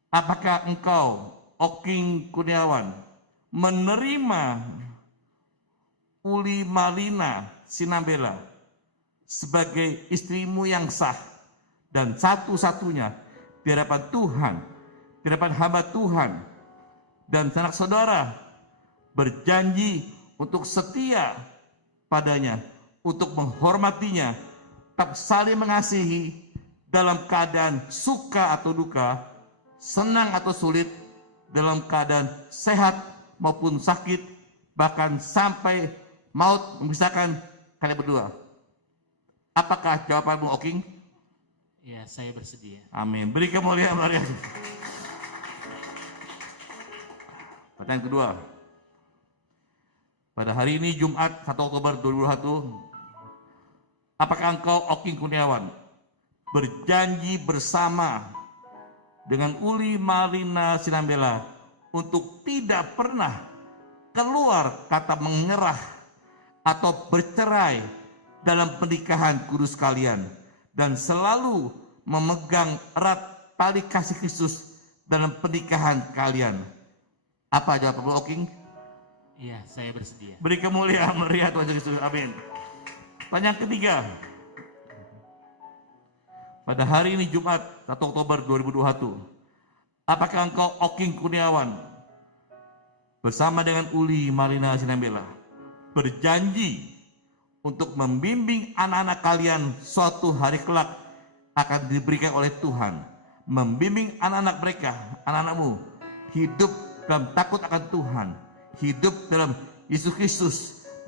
Apakah engkau, Oking Kurniawan, menerima Uli Marlina Sinambela sebagai istrimu yang sah dan satu-satunya di hadapan Tuhan, di hadapan hamba Tuhan, dan sanak saudara berjanji untuk setia padanya, untuk menghormatinya, tetap saling mengasihi dalam keadaan suka atau duka, senang atau sulit, dalam keadaan sehat maupun sakit, bahkan sampai maut memisahkan kalian berdua. Apakah jawabanmu, Oking? Ya, saya bersedia. Amin. Beri kemuliaan Maria. Pertanyaan kedua. Pada hari ini Jumat 1 Oktober 2021, apakah engkau, Oking Kurniawan, berjanji bersama dengan Uli Marlina Sinambela untuk tidak pernah keluar kata menyerah atau bercerai dalam pernikahan kudus kalian dan selalu memegang erat tali kasih Kristus dalam pernikahan kalian. Apa jawaban Bro Oking? Iya, saya bersedia. Beri kemuliaan meriah Tuhan Yesus Kristus. Amin. Pertanyaan ketiga. Pada hari ini Jumat 1 Oktober 2021, apakah engkau Oking Kurniawan bersama dengan Uli Marlina Sinambela berjanji untuk membimbing anak-anak kalian suatu hari kelak akan diberikan oleh Tuhan, membimbing anak-anak mereka, anak-anakmu hidup dalam takut akan Tuhan, hidup dalam Yesus Kristus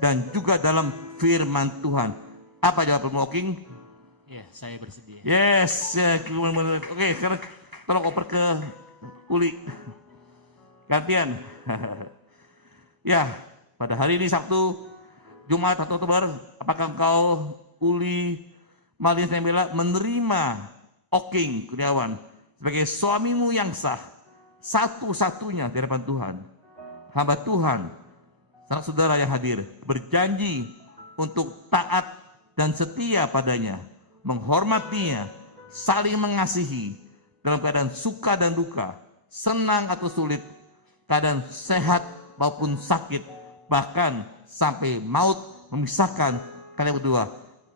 dan juga dalam firman Tuhan? Apa jawabanmu Oking? Iya, saya bersedia. Yes, ya, oke, sekarang tolong oper ke Uli. Gantian. Ya, pada hari ini Sabtu, Jumat 1 Oktober, apakah engkau Uli Marlina Sinambela menerima Oking Kurniawan sebagai suamimu yang sah, satu-satunya di hadapan Tuhan? Hamba Tuhan, sanak saudara yang hadir, berjanji untuk taat dan setia padanya, menghormatinya, saling mengasihi dalam keadaan suka dan duka, senang atau sulit, keadaan sehat maupun sakit, bahkan sampai maut memisahkan kalian berdua.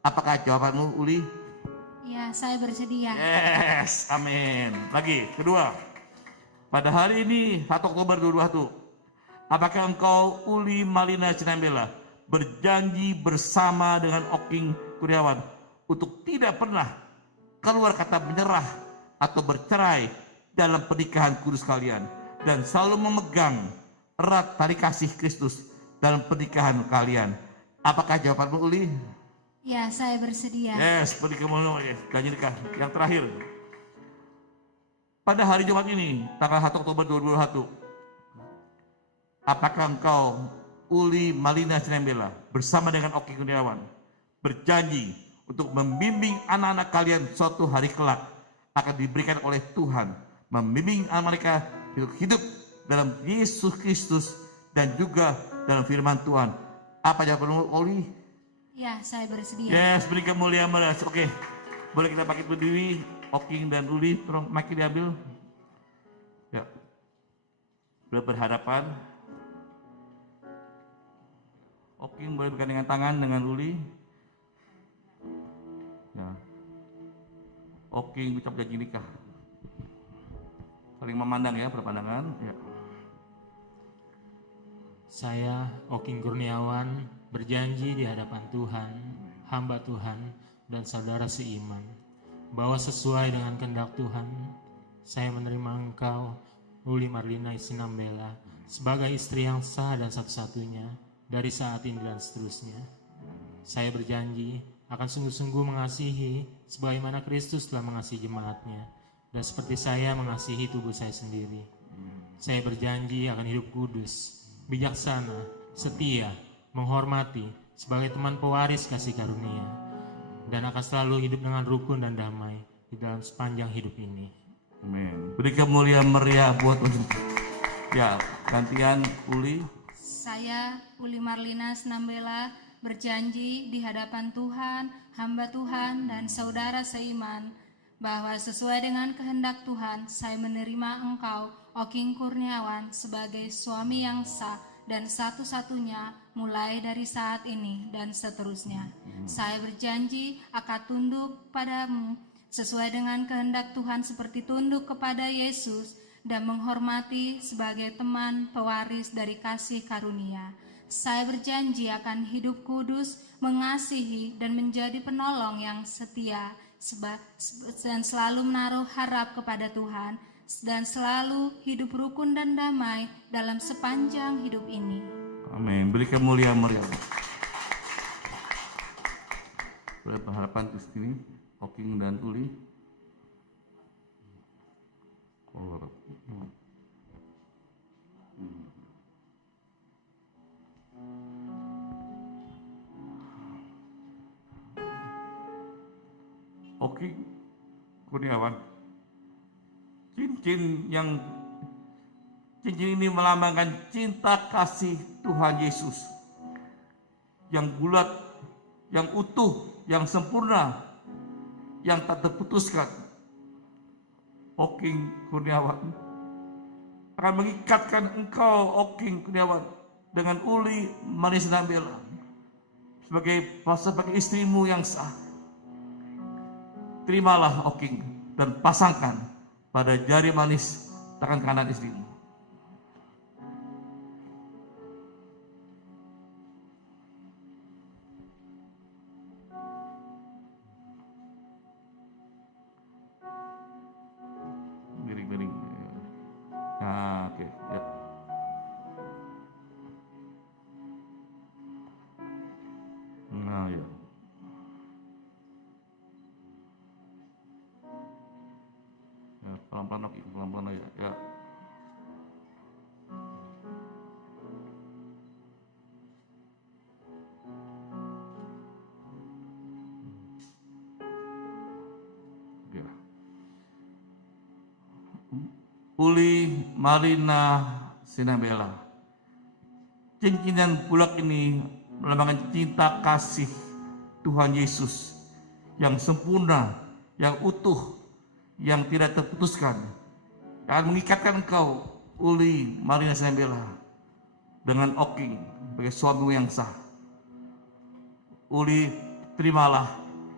Apakah jawabanmu Uli? Ya, saya bersedia. Yes, amin. Lagi, kedua. Pada hari ini 1 Oktober 2021, apakah engkau Uli Marlina Sinambela berjanji bersama dengan Oking Kurniawan untuk tidak pernah keluar kata menyerah atau bercerai dalam pernikahan kudus kalian dan selalu memegang erat tali kasih Kristus dalam pernikahan kalian? Apakah jawabanmu Uli? Ya, saya bersedia. Yes, pernikahan janji nikah. Yang terakhir, pada hari Jumat ini tanggal 1 Oktober 2021, apakah engkau Uli Marlina Sinambela bersama dengan Oking Kurniawan berjanji untuk membimbing anak-anak kalian suatu hari kelak akan diberikan oleh Tuhan, membimbing anak mereka hidup dalam Yesus Kristus dan juga dalam firman Tuhan? Apa jawabanmu Uli? Ya, saya bersedia. Yes, beri kemuliaan mereka. Oke, boleh kita pakai berdiri, Oking dan Uli, tolong mic diambil. Ya, berhadapan. Oking boleh bergandengan tangan dengan Uli. Ya. Oking ucap janji nikah. Saling memandang ya, berpandangan. Ya. Saya, Oking Kurniawan, berjanji di hadapan Tuhan, hamba Tuhan, dan saudara seiman, bahwa sesuai dengan kehendak Tuhan, saya menerima engkau, Uli Marlina Sinambela, sebagai istri yang sah dan satu-satunya dari saat ini dan seterusnya. Saya berjanji akan sungguh-sungguh mengasihi sebagaimana Kristus telah mengasihi jemaatnya, dan seperti saya mengasihi tubuh saya sendiri. Saya berjanji akan hidup kudus, bijaksana, setia, menghormati sebagai teman pewaris kasih karunia, dan akan selalu hidup dengan rukun dan damai di dalam sepanjang hidup ini. Amin. Beri kemuliaan meriah buat ya, gantian Uli. Saya, Uli Marlina Sinambela, berjanji di hadapan Tuhan, hamba Tuhan, dan saudara seiman, bahwa sesuai dengan kehendak Tuhan, saya menerima engkau, Oking Kurniawan, sebagai suami yang sah dan satu-satunya mulai dari saat ini dan seterusnya. Saya berjanji akan tunduk padamu sesuai dengan kehendak Tuhan seperti tunduk kepada Yesus dan menghormati sebagai teman pewaris dari kasih karunia. Saya berjanji akan hidup kudus, mengasihi dan menjadi penolong yang setia dan selalu menaruh harap kepada Tuhan dan selalu hidup rukun dan damai dalam sepanjang hidup ini. Amin. Beri kemuliaan meriah. Boleh pengharapan ke sini, Oking dan Uli. Oking Kurniawan, cincin ini melambangkan cinta kasih Tuhan Yesus yang bulat, yang utuh, yang sempurna, yang tak terputuskan. Oking Kurniawan akan mengikatkan engkau, Oking Kurniawan, dengan Uli Marlina Sinambela sebagai istrimu yang sah. Terimalah Oking dan pasangkan pada jari manis tangan kanan istrimu. Miring-miring. Nah, oke, ya. Nah, ya. Ya, pelan-pelan Oking, pelan-pelan aja. Ya. Ya. Uli Marlina Sinambela. Cincin dan bulak ini melambangkan cinta kasih Tuhan Yesus yang sempurna, yang utuh, yang tidak terputuskan. Yang akan mengikatkan engkau, Uli Marlina Sinambela, dengan Oking sebagai suamimu yang sah. Uli, terimalah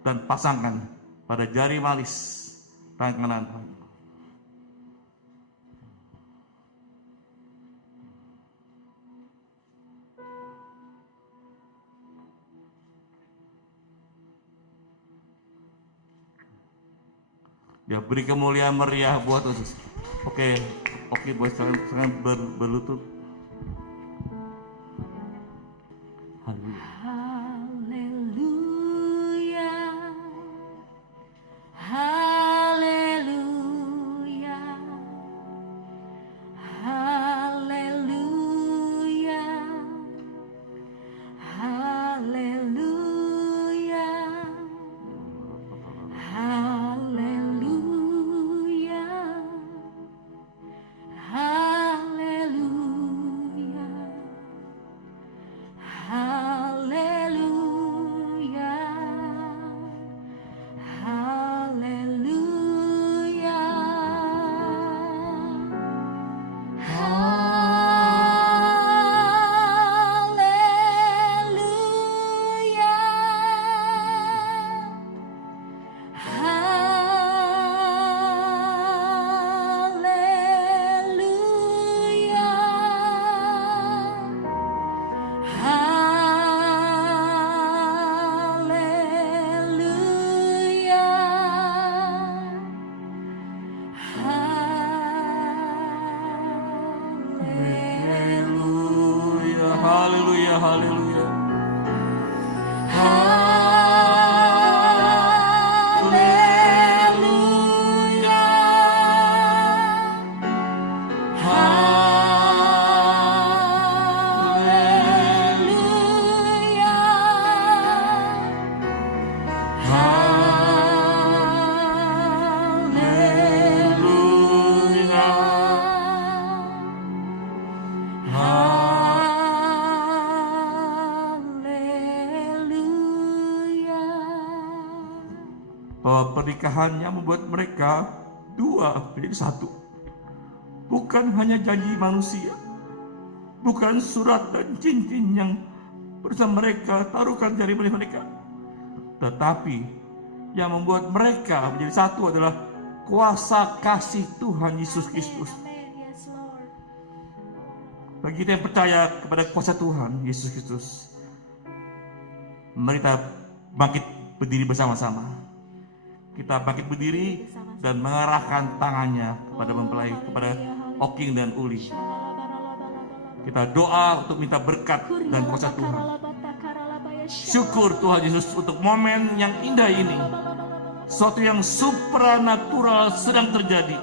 dan pasangkan pada jari manis tangan kanan. Ya, beri kemuliaan meriah buat Yesus. Oke, buat sekarang berlutut. Haleluya. Haleluya, haleluya, haleluya, haleluya, haleluya, haleluya, haleluya, haleluya, Haleluya, haleluya. Bahwa pernikahannya membuat mereka dua menjadi satu. Bukan hanya janji manusia, bukan surat dan cincin yang bersama mereka taruhkan jari manis mereka, tetapi yang membuat mereka menjadi satu adalah kuasa kasih Tuhan Yesus Kristus. Bagi kita yang percaya kepada kuasa Tuhan Yesus Kristus, mari kita bangkit berdiri bersama-sama. Kita bangkit berdiri dan mengarahkan tangannya kepada mempelai, kepada Oking dan Uli. Kita doa untuk minta berkat dan kuasa Tuhan. Syukur Tuhan Yesus untuk momen yang indah ini. Sesuatu yang supranatural sedang terjadi.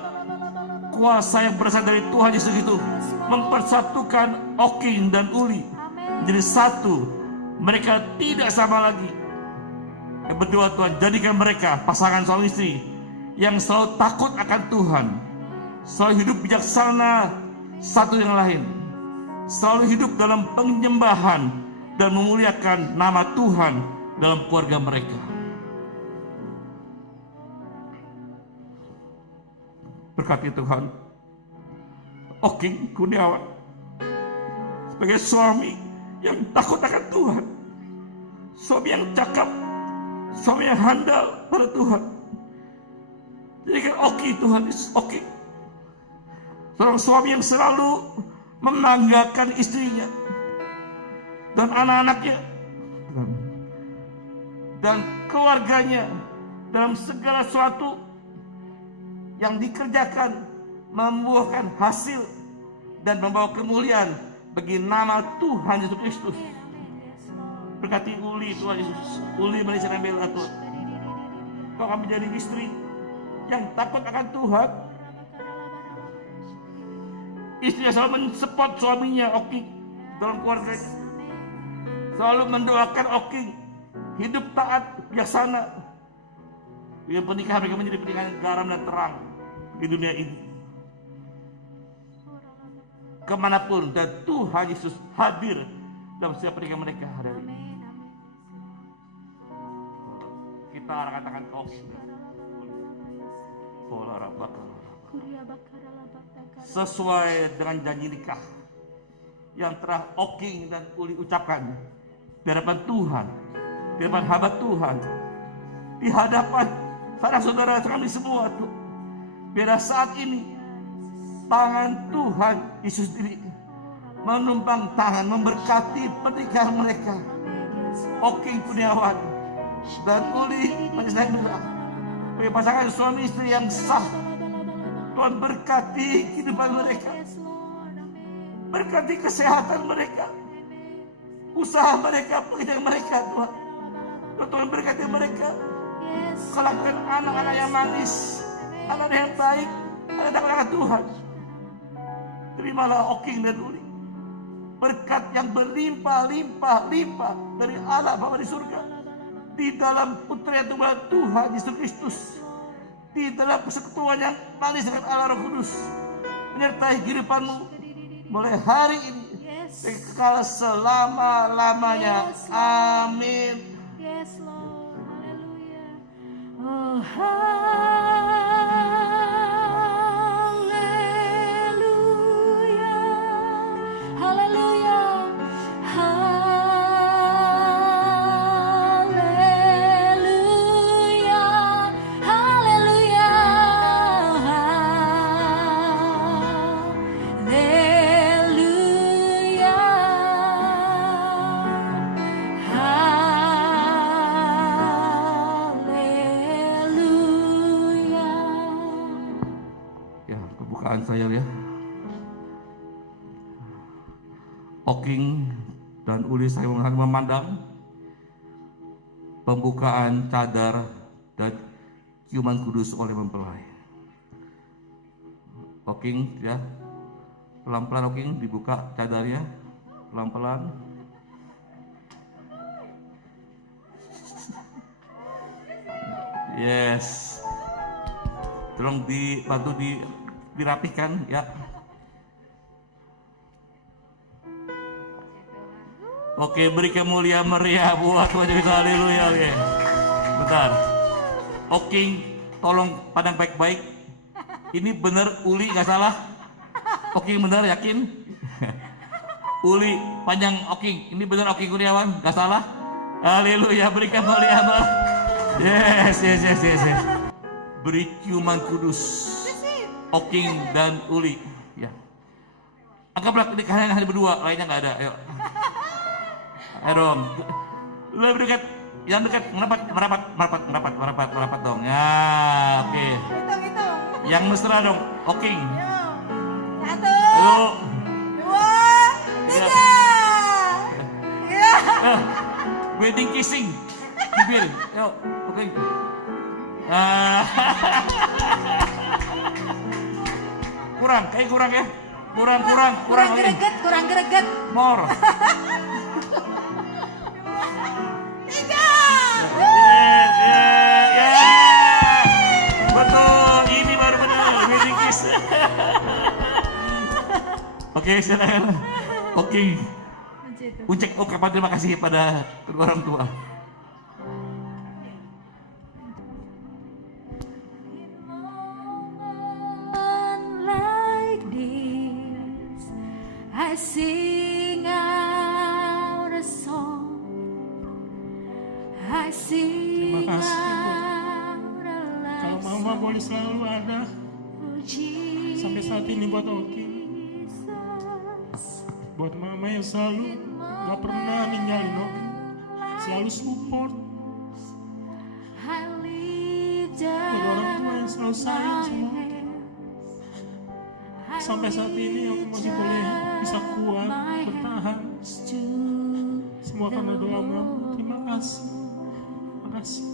Kuasa yang berasal dari Tuhan Yesus itu mempersatukan Oking dan Uli menjadi satu. Mereka tidak sama lagi. Berdoa, Tuhan, jadikan mereka pasangan suami istri yang selalu takut akan Tuhan, selalu hidup bijaksana satu yang lain, selalu hidup dalam penyembahan dan memuliakan nama Tuhan dalam keluarga mereka. Berkati Tuhan Oking Kurniawan sebagai suami yang takut akan Tuhan, suami yang cakap, suami yang handal pada Tuhan. Jadikan Oki Tuhan Yesus, Oki seorang suami yang selalu membanggakan istrinya dan anak-anaknya dan keluarganya dalam segala sesuatu yang dikerjakan membuahkan hasil dan membawa kemuliaan bagi nama Tuhan Yesus Kristus. Berkati Uli Tuhan Yesus, Uli Malaysia Nambela Tuhan. Kau akan menjadi istri yang takut akan Tuhan. Istri yang selalu mensupport suaminya Oki dalam keluarganya, selalu mendoakan Oki hidup taat, bijaksana. Biar pernikahan mereka menjadi pernikahan garam dan terang di dunia ini. Kemanapun dan Tuhan Yesus hadir dalam setiap pernikahan mereka hari ini. Kita katakan sesuai dengan janji nikah yang telah Oking dan Uli ucapkan di hadapan Tuhan, di hadapan hamba Tuhan, di hadapan saudara-saudara kami semua tuh. Biar saat ini tangan Tuhan Yesus sendiri menumpang tangan memberkati pernikahan mereka. Oking Kurniawan dan Uli Malaysia Nambela sebagai pasangan suami istri yang sah. Tuhan berkati kehidupan mereka, berkati kesehatan mereka, usaha mereka, pekerjaan mereka. Tuhan berkati mereka, kelakkan anak-anak yang manis, anak yang baik, anak-anak Tuhan. Terimalah Oking dan Uli berkat yang berlimpah-limpah dari Allah Bapa di surga, di dalam Putra yang tunggal Tuhan Yesus Kristus, di dalam persekutuan yang manis dengan Allah Roh Kudus, menyertai kehidupanmu mulai hari ini kekal selama-lamanya. Amin. Yes, Lord. Hallelujah. Oh, hallelujah. Hallelujah. Saya ya, Oking dan Uli saya memandang pembukaan cadar dan ciuman kudus oleh mempelai. Oking ya, pelan-pelan Oking dibuka cadarnya, pelan-pelan. Yes, tolong dibantu dirapikan ya. Oke, beri kemuliaan meriah buat Tuhan Yesus. Haleluya. Oke. Bentar. Oking, tolong pandang baik-baik. Ini benar Uli nggak salah? Oking benar, yakin? Uli panjang Oking. Ini benar Oking Kurniawan, nggak salah? Haleluya, beri kemuliaan. Yes. Beri ciuman kudus Oking dan Uli ya. Anggaplah pernikahan hanya berdua, lainnya nggak ada. Ayo dong, lebih dekat, yang dekat, merapat dong ya. Oke. Hitung. Yang mesra dong, Oking. 1, Ayo. 2, 3. Ya. Wedding kissing, bibir. Ayo, Oking. Kurang ya. Kurang greget. More. 3. Betul, ini baru benar wedding kiss. Oke, silakan. Oke. Ucek terima kasih pada kedua orang tua. I sing out a song. I sing Terima kasih, Bu. out a Kalau love Mama boleh selalu ada for Jesus. sampai saat ini buat Oki, buat Mama yang selalu gak pernah ninggalin Oki, selalu support, I lift buat orang tua yang selalu sayang my sama Oki. hands. I Sampai saat ini Oki masih boleh bisa kuat, bertahan. to Semua karena doa Mama. Terima kasih. Terima kasih.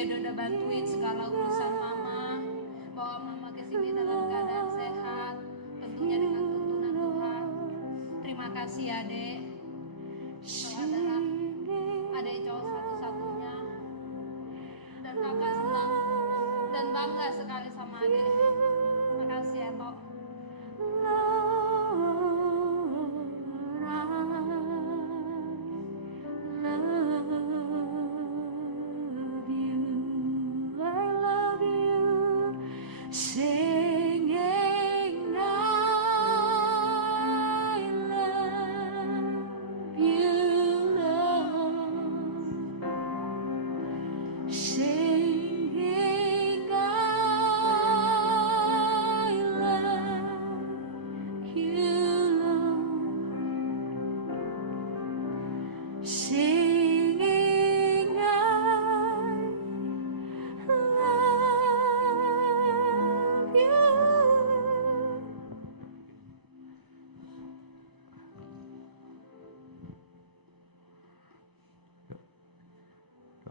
Dede udah bantuin segala urusan mama, bawa mama ke sini dalam keadaan sehat, tentunya dengan tuntunan Tuhan. Terima kasih ya Dek. Kau adalah adik cowok satu-satunya, dan kakak senang dan bangga sekali sama adik. Makasih ya Tok.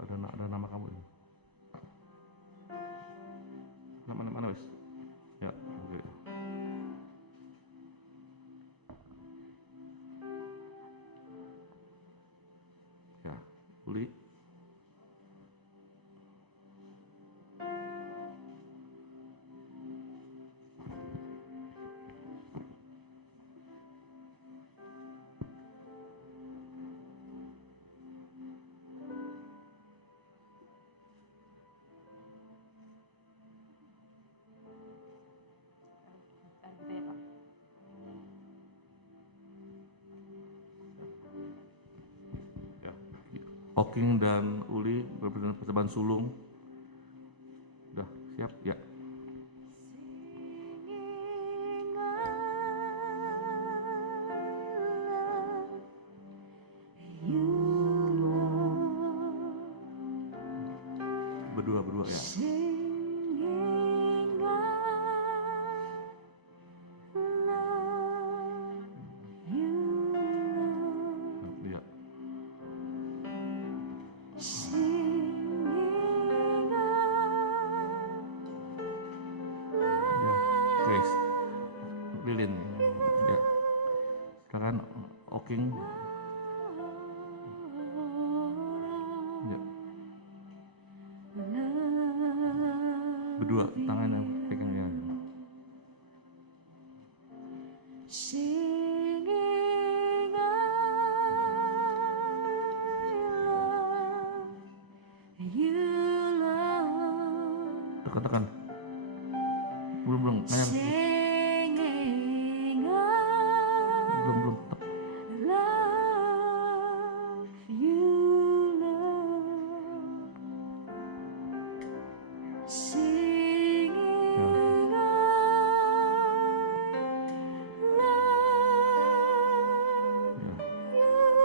Ada nama kamu ini. Mana wis? Ya, oke. Ya, Uli. Ya. Oking dan Uli berteman sulung. Udah siap? Ya. Berdua ya. Ya. Grace, Lilin, ya. Sekarang Oking, ya. Berdua tangannya pegang ya. Tekan. Belum. Belum.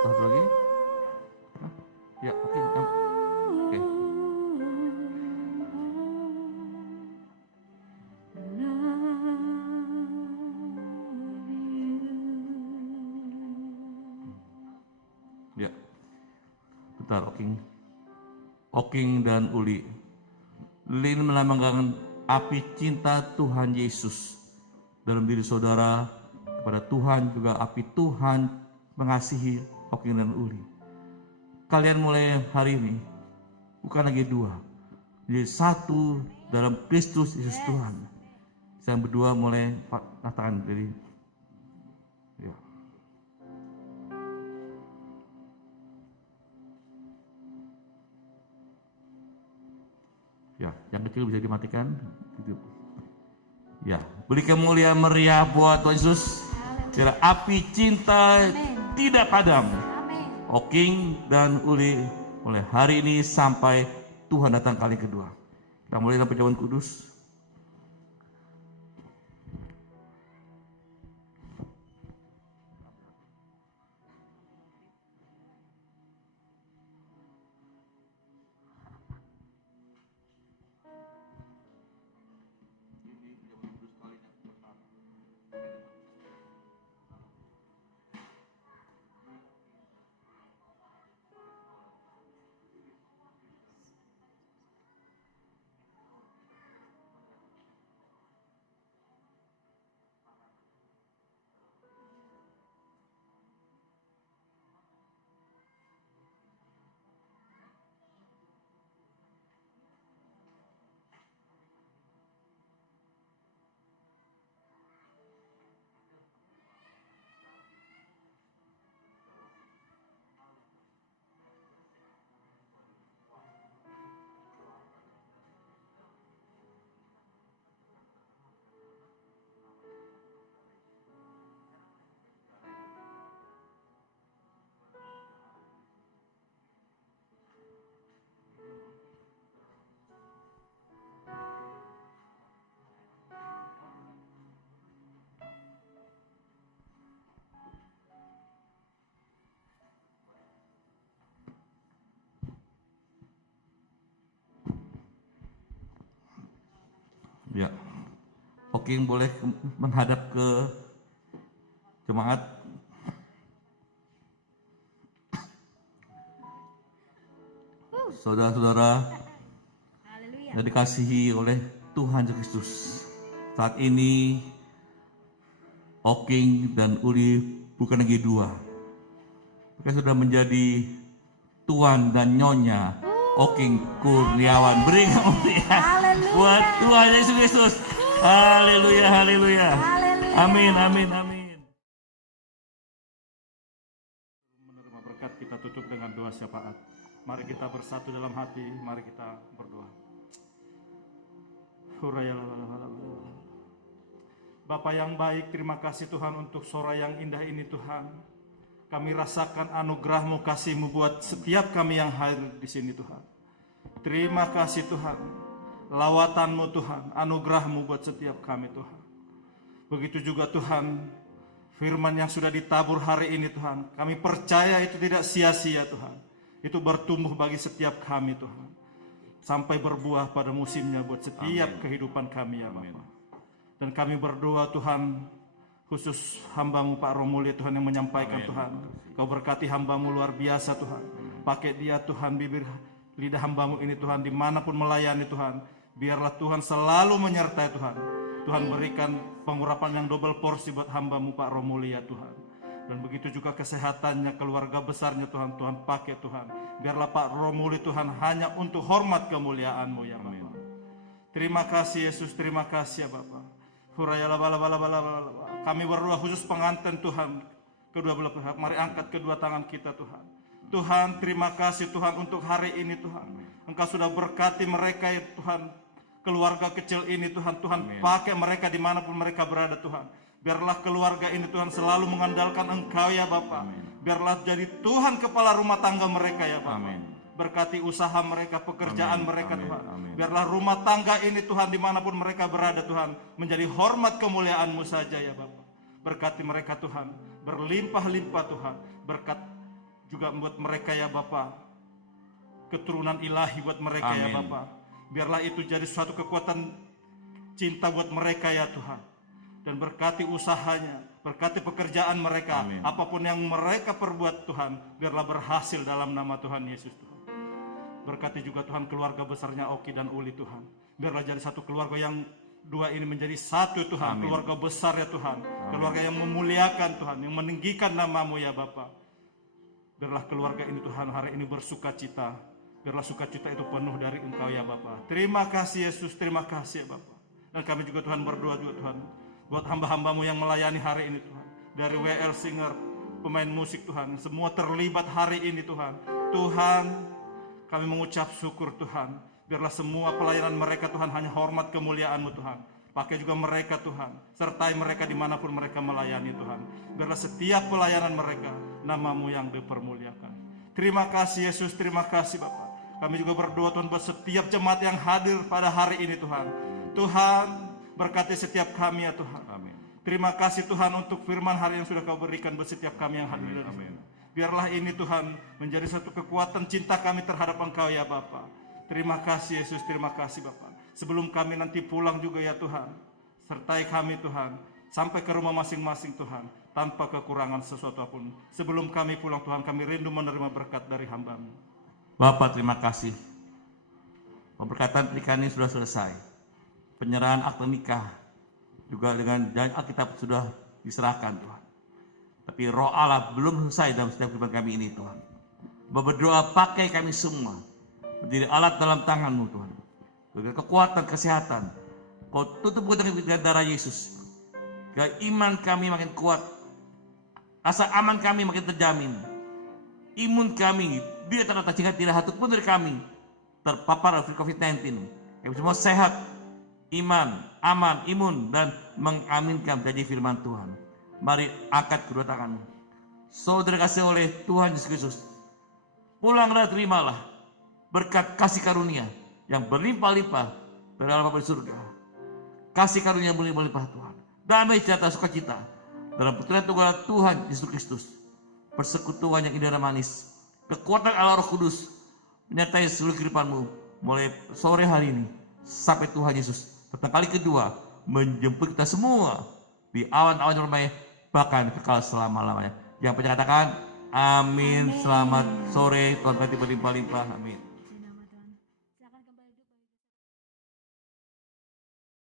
Satu lagi. Ya, oke. Oke. Ya. Bentar, Oking dan Uli. Lin melambangkan api cinta Tuhan Yesus dalam diri saudara kepada Tuhan, juga api Tuhan mengasihi Oking dan Uli. Kalian mulai hari ini bukan lagi dua, jadi satu dalam Kristus Yesus Tuhan. Yang berdua mulai katakan jadi ya. Ya, yang kecil bisa dimatikan. Gitu. Ya, beri kemuliaan meriah buat Tuhan Yesus. Biar api cinta tidak padam. Oking dan Uli mulai hari ini sampai Tuhan datang kali kedua. Kita mulai dalam perjamuan kudus. Oking boleh menghadap ke jemaat. Saudara-saudara yang dikasihi oleh Tuhan Yesus Kristus, saat ini Oking dan Uli bukan lagi dua. Mereka sudah menjadi tuan dan nyonya Oking Kurniawan. Beri kemuliaan buat Tuhan Yesus Kristus. Haleluya, haleluya. Amin, amin, amin. Menerima berkat, kita tutup dengan doa syafaat. Mari kita bersatu dalam hati, mari kita berdoa. Bapa yang baik, terima kasih Tuhan untuk sore yang indah ini Tuhan. Kami rasakan anugerah-Mu, kasih-Mu buat setiap kami yang hadir di sini Tuhan. Terima kasih Tuhan, lawatan-Mu Tuhan, anugerah-Mu buat setiap kami Tuhan. Begitu juga Tuhan, firman yang sudah ditabur hari ini Tuhan, kami percaya itu tidak sia-sia Tuhan. Itu bertumbuh bagi setiap kami Tuhan, sampai berbuah pada musimnya buat setiap kehidupan kami ya Bapa. Dan kami berdoa Tuhan, khusus hamba-Mu Pak Romuli Tuhan yang menyampaikan Tuhan. Kau berkati hamba-Mu luar biasa Tuhan. Pakai dia Tuhan, bibir lidah hamba-Mu ini Tuhan, dimanapun melayani Tuhan. Biarlah Tuhan selalu menyertai Tuhan. Tuhan berikan pengurapan yang double porsi buat hamba-Mu Pak Romuli ya Tuhan. Dan begitu juga kesehatannya, keluarga besarnya Tuhan, Tuhan pakai Tuhan. Biarlah Pak Romuli Tuhan hanya untuk hormat kemuliaan-Mu ya Bapa. Terima kasih Yesus, terima kasih ya Bapa. Kami berdoa khusus pengantin Tuhan, kedua belah pihak. Mari angkat kedua tangan kita Tuhan. Tuhan, terima kasih Tuhan untuk hari ini Tuhan. Engkau sudah berkati mereka ya Tuhan. Keluarga kecil ini Tuhan, Tuhan pakai mereka dimanapun mereka berada Tuhan. Biarlah keluarga ini Tuhan selalu mengandalkan Engkau ya Bapa. Biarlah jadi Tuhan kepala rumah tangga mereka ya Bapa. Berkati usaha mereka, pekerjaan mereka Tuhan. Biarlah rumah tangga ini Tuhan dimanapun mereka berada Tuhan, menjadi hormat kemuliaan-Mu saja ya Bapa. Berkati mereka Tuhan, berlimpah-limpah Tuhan. Berkat juga buat mereka ya Bapa, keturunan ilahi buat mereka ya Bapa. Biarlah itu jadi suatu kekuatan cinta buat mereka ya Tuhan. Dan berkati usahanya, berkati pekerjaan mereka, apapun yang mereka perbuat Tuhan, biarlah berhasil dalam nama Tuhan Yesus Tuhan. Berkati juga Tuhan keluarga besarnya Oki dan Uli Tuhan. Biarlah jadi satu keluarga yang dua ini menjadi satu Tuhan. Keluarga besar ya Tuhan. Keluarga yang memuliakan Tuhan, yang meninggikan nama-Mu ya Bapa. Biarlah keluarga ini Tuhan hari ini bersuka cita. Biarlah sukacita itu penuh dari Engkau ya Bapa. Terima kasih Yesus, terima kasih ya Bapa. Dan kami juga Tuhan berdoa juga Tuhan, buat hamba-hamba-Mu yang melayani hari ini Tuhan. Dari WL Singer, pemain musik Tuhan, semua terlibat hari ini Tuhan. Tuhan, kami mengucap syukur Tuhan. Biarlah semua pelayanan mereka Tuhan hanya hormat kemuliaan-Mu Tuhan. Pakai juga mereka Tuhan, sertai mereka dimanapun mereka melayani Tuhan. Biarlah setiap pelayanan mereka, nama-Mu yang dipermuliakan. Terima kasih Yesus, terima kasih Bapa. Kami juga berdoa Tuhan buat setiap jemaat yang hadir pada hari ini Tuhan. Tuhan, berkati setiap kami ya Tuhan. Terima kasih Tuhan untuk firman hari yang sudah Kau berikan buat setiap kami yang hadir. Biarlah ini Tuhan menjadi satu kekuatan cinta kami terhadap Engkau ya Bapa. Terima kasih Yesus, terima kasih Bapa. Sebelum kami nanti pulang juga ya Tuhan, sertai kami Tuhan, sampai ke rumah masing-masing Tuhan, tanpa kekurangan sesuatu apapun. Sebelum kami pulang Tuhan, kami rindu menerima berkat dari hamba-Mu. Bapak terima kasih. Pemberkatan pernikahan ini sudah selesai. Penyerahan akte nikah juga dengan janji Alkitab sudah diserahkan Tuhan. Tapi Roh Allah belum selesai dalam setiap kehidupan kami ini Tuhan. Berdoa pakai kami semua menjadi alat dalam tangan-Mu Tuhan. Dengan kekuatan kesehatan, Kau tutup kami dengan darah Yesus. Agar iman kami makin kuat, rasa aman kami makin terjamin. Imun kami di atas jika tidak satu pun dari kami terpapar oleh COVID-19. Kami semua sehat, iman, aman, imun, dan mengaminkan janji firman Tuhan. Mari angkat kedua tanganmu. Saudara kasih oleh Tuhan Yesus Kristus, pulanglah, terimalah berkat kasih karunia yang berlimpah-limpah dari Allah Bapa di surga. Kasih karunia yang berlimpah-limpah Tuhan. Damai sejahtera sukacita dalam putra tunggal Tuhan Yesus Kristus. Persekutuan yang indah dan manis, kekuatan Allah Roh Kudus menyertai seluruh kehidupanmu mulai sore hari ini sampai Tuhan Yesus datang kali kedua menjemput kita semua di awan-awan rumahnya, bahkan kekal selama-lamanya. Yang percaya katakan, amin. Selamat sore, Tuhan berkati berlimpah-limpah, amin.